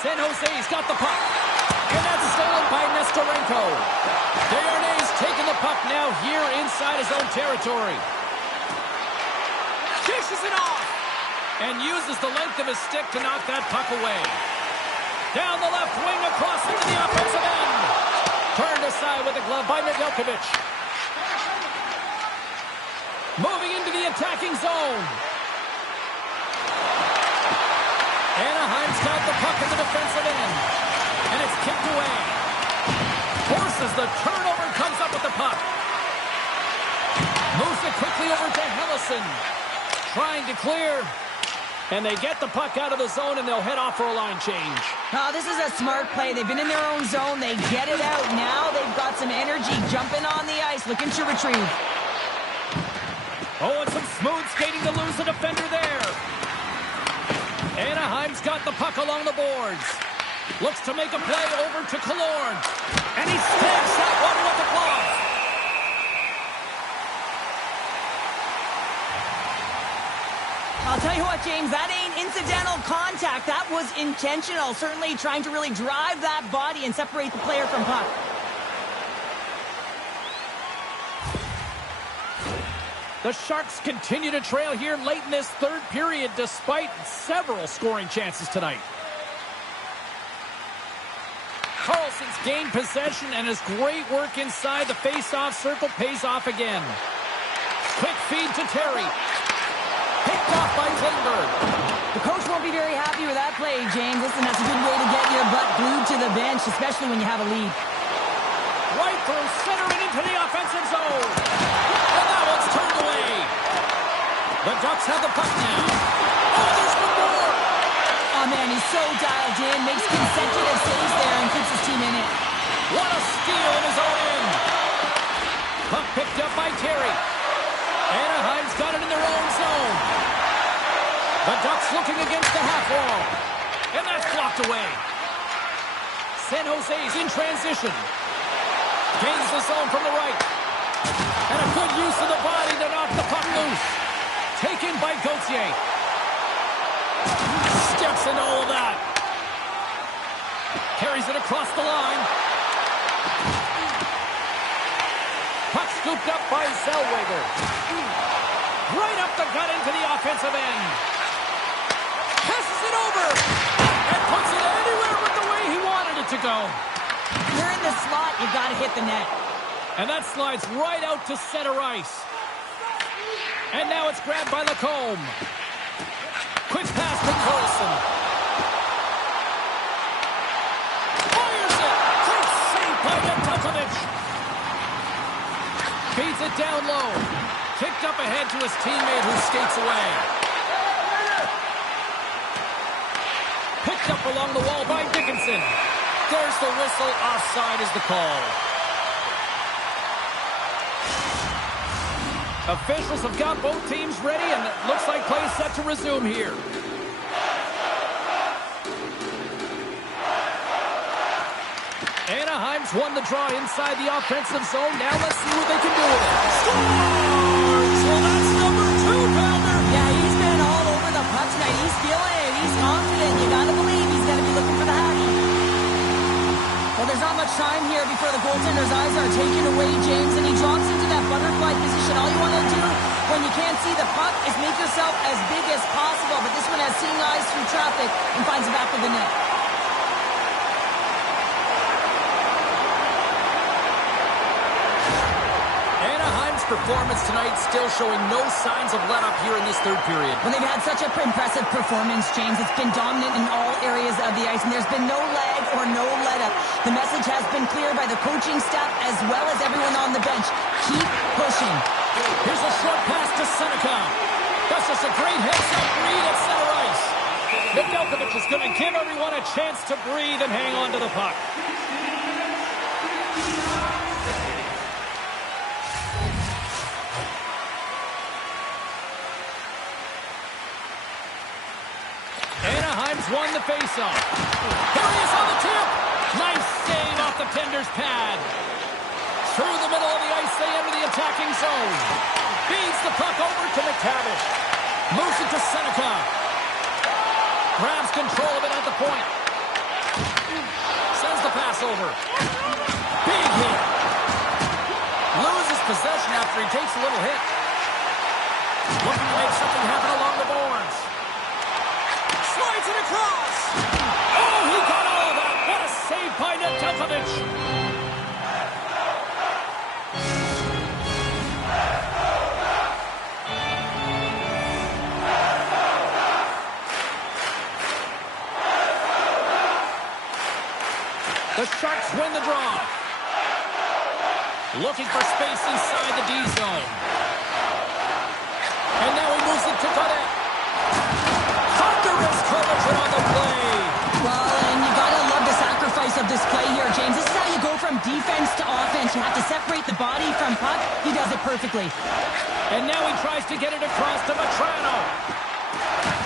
San Jose's got the puck. And that's stolen by Nestorenko. Desharnais taking the puck now here inside his own territory. Dishes it off. And uses the length of his stick to knock that puck away. Down the left wing across into the offensive end. Turned aside with the glove by Nedeljkovic. Moving into the attacking zone. Anaheim's got the puck in the defensive end. And it's kicked away. Forces the turnover, comes up with the puck. Moves it quickly over to Helleson. Trying to clear. And they get the puck out of the zone, and they'll head off for a line change. Oh, this is a smart play. They've been in their own zone. They get it out. Now they've got some energy jumping on the ice, looking to retrieve. Oh, and some smooth skating to lose the defender there. Anaheim's got the puck along the boards. Looks to make a play over to Killorn. And he snags that one with the glove. I'll tell you what, James, that ain't incidental contact. That was intentional. Certainly trying to really drive that body and separate the player from puck. The Sharks continue to trail here late in this third period despite several scoring chances tonight. Carlson's gained possession, and his great work inside the face-off circle pays off again. Quick feed to Terry. Picked off by Klingberg. The coach won't be very happy with that play, James. Listen, that's a good way to get your butt glued to the bench, especially when you have a lead. Right through center and into the offensive zone. And that one's turned away. The Ducks have the puck now. Oh, there's one more. Oh, man, he's so dialed in. Makes consecutive saves there and keeps his team in it. What a steal in his own end. Puck picked up by Terry. Anaheim's got it in their own zone. The Ducks looking against the half wall. And that's blocked away. San Jose's in transition. Gains the zone from the right. And a good use of the body to knock the puck loose. Taken by Gauthier. Steps into all of that. Carries it across the line. Puck scooped up by Zellweger. Right up the gut into the offensive end. Passes it over. And puts it anywhere but the way he wanted it to go. You're in the slot, you got to hit the net. And that slides right out to center ice. And now it's grabbed by Lacombe. Quick pass to Carlson. Fires it. Great save by Nedeljkovic. Feeds it down low. Kicked up ahead to his teammate who skates away. Picked up along the wall by Dickinson. There's the whistle. Offside is the call. Officials have got both teams ready, and it looks like play is set to resume here. Anaheim's won the draw inside the offensive zone. Now let's see what they can do with it. Scores! Well, that's number 2, Calder. Yeah, he's been all over the puck tonight. He's feeling it. He's confident. You got to believe he's going to be looking for the hockey. Well, there's not much time here before the goaltender's eyes are taken away, James, and he drops into that butterfly position. All you want to do when you can't see the puck is make yourself as big as possible, but this one has seen eyes through traffic and finds it back of the net. Anaheim's performance tonight still showing no signs of let-up here in this third period. Well, they've had such an impressive performance, James. It's been dominant in all areas of the ice, and there's been no lag or no let-up. The message has been clear by the coaching staff as well as everyone on the bench. Keep pushing. Here's a short pass to Seneca. That's just a great heads-up read at center ice. Nedeljkovic is going to give everyone a chance to breathe and hang on to the puck. Anaheim's won the faceoff. Here he is on the tip. Nice save off the tender's pad. Through the middle of the ice, they enter the attacking zone. Feeds the puck over to McTavish. Moves it to Seneca. Grabs control of it at the point. Sends the pass over. Big hit. Loses possession after he takes a little hit. Looking to make something happen along the boards. Slides it across. Oh, he got all of that. What a save by Nedeljkovic. The Sharks win the draw. Looking for space inside the D zone. And now he moves it to Godet. Thunderous curvature on the play. Well, and you gotta love the sacrifice of this play here, James. This is how you go from defense to offense. You have to separate the body from puck. He does it perfectly. And now he tries to get it across to Vetrano.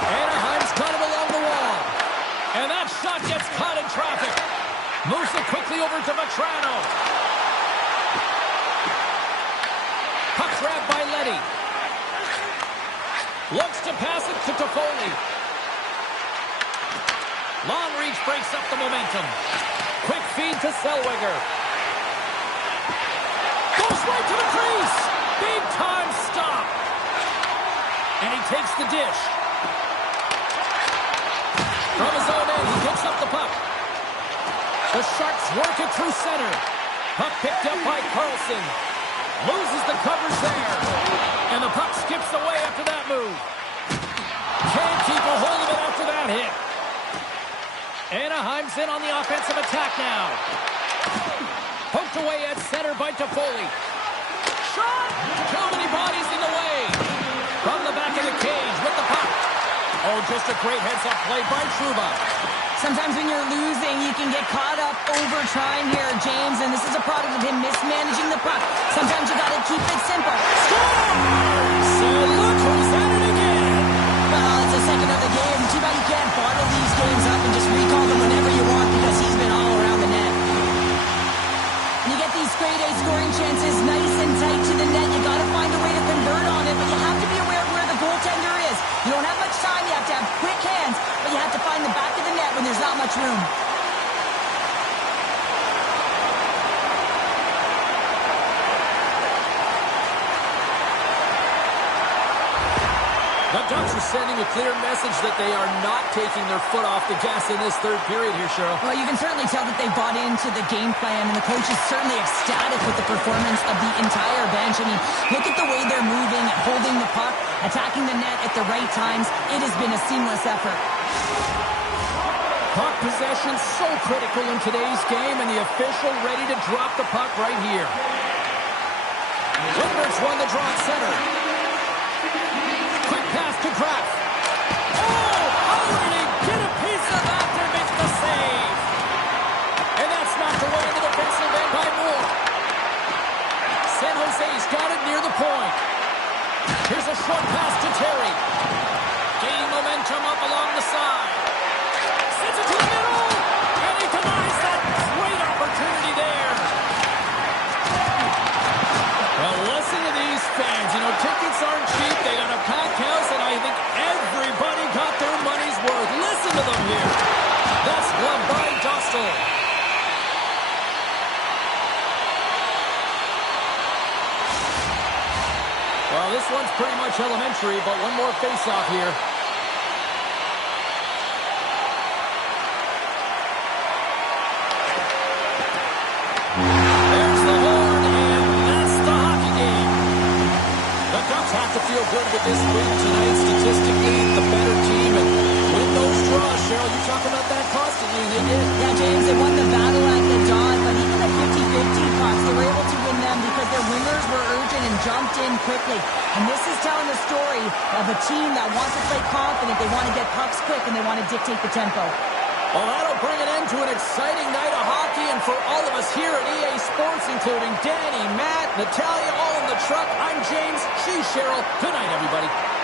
Anaheim's got him along the wall. And that shot gets caught in traffic. Moves it quickly over to Vetrano. Puck grabbed by Leddy. Looks to pass it to Toffoli. Long reach breaks up the momentum. Quick feed to Zellweger. Goes right to the crease. Big time stop. And he takes the dish. From his own end, he picks up the puck. The Sharks work it through center. Puck picked up by Carlson. Loses the covers there. And the puck skips away after that move. Can't keep a hold of it after that hit. Anaheim's in on the offensive attack now. Poked away at center by Toffoli. Shot! Too many bodies in the way. From the back of the cage with the puck. Oh, just a great heads-up play by Trouba. Sometimes when you're losing, you can get caught up over trying here, James, and this is a product of him mismanaging the puck. Sometimes you got to keep it simple. Scores! And look who's at it again. Well, it's the second of the game. Too bad you can't bottle these games up and just recall them whenever you want because he's been all around the net. And you get these grade A scoring chances nice and tight to the net. You got to find a way to convert on it, but you have to be aware of where the goaltender is. You don't have much time. You have to have quick hands, but you have to find the back of the net when there's not much room. The Ducks are sending a clear message that they are not taking their foot off the gas in this third period here, Cheryl. Well, you can certainly tell that they bought into the game plan, and the coach is certainly ecstatic with the performance of the entire bench. I mean, look at the way they're moving, holding the puck, attacking the net at the right times. It has been a seamless effort. Puck possession so critical in today's game, and the official ready to drop the puck right here. Lindbergh's won the draw at center. Quick pass to Kraft. Oh, how did he get a piece of that to make the save? And that's knocked away into the defensive end by Moore. San Jose's got it near the point. Here's a short pass to Terry. Gaining momentum up along the side. Sends it to the middle. And he denies that great opportunity there. Well, listen to these fans. You know, tickets aren't cheap. They got a packed house, and I think everybody got their money's worth. Listen to them here. That's one by Dostal. Well, this one's pretty much elementary, but one more face-off here. There's the horn, and that's the hockey game. The Ducks have to feel good with this win tonight. Statistically, the better team, and win those draws. Cheryl, you talk about that constantly, and they did. Yeah, James, they won the battle at the dawn, but even the 50-50 pucks, they were able to win them because their wingers were urgent and jumped in quickly. And this is telling the story of a team that wants to play confident. They want to get pucks quick, and they want to dictate the tempo. Well, that'll bring an end to an exciting night of hockey, and for all of us here at EA Sports, including Danny, Matt, Natalia, all in the truck, I'm James, she's Cheryl. Good night, everybody.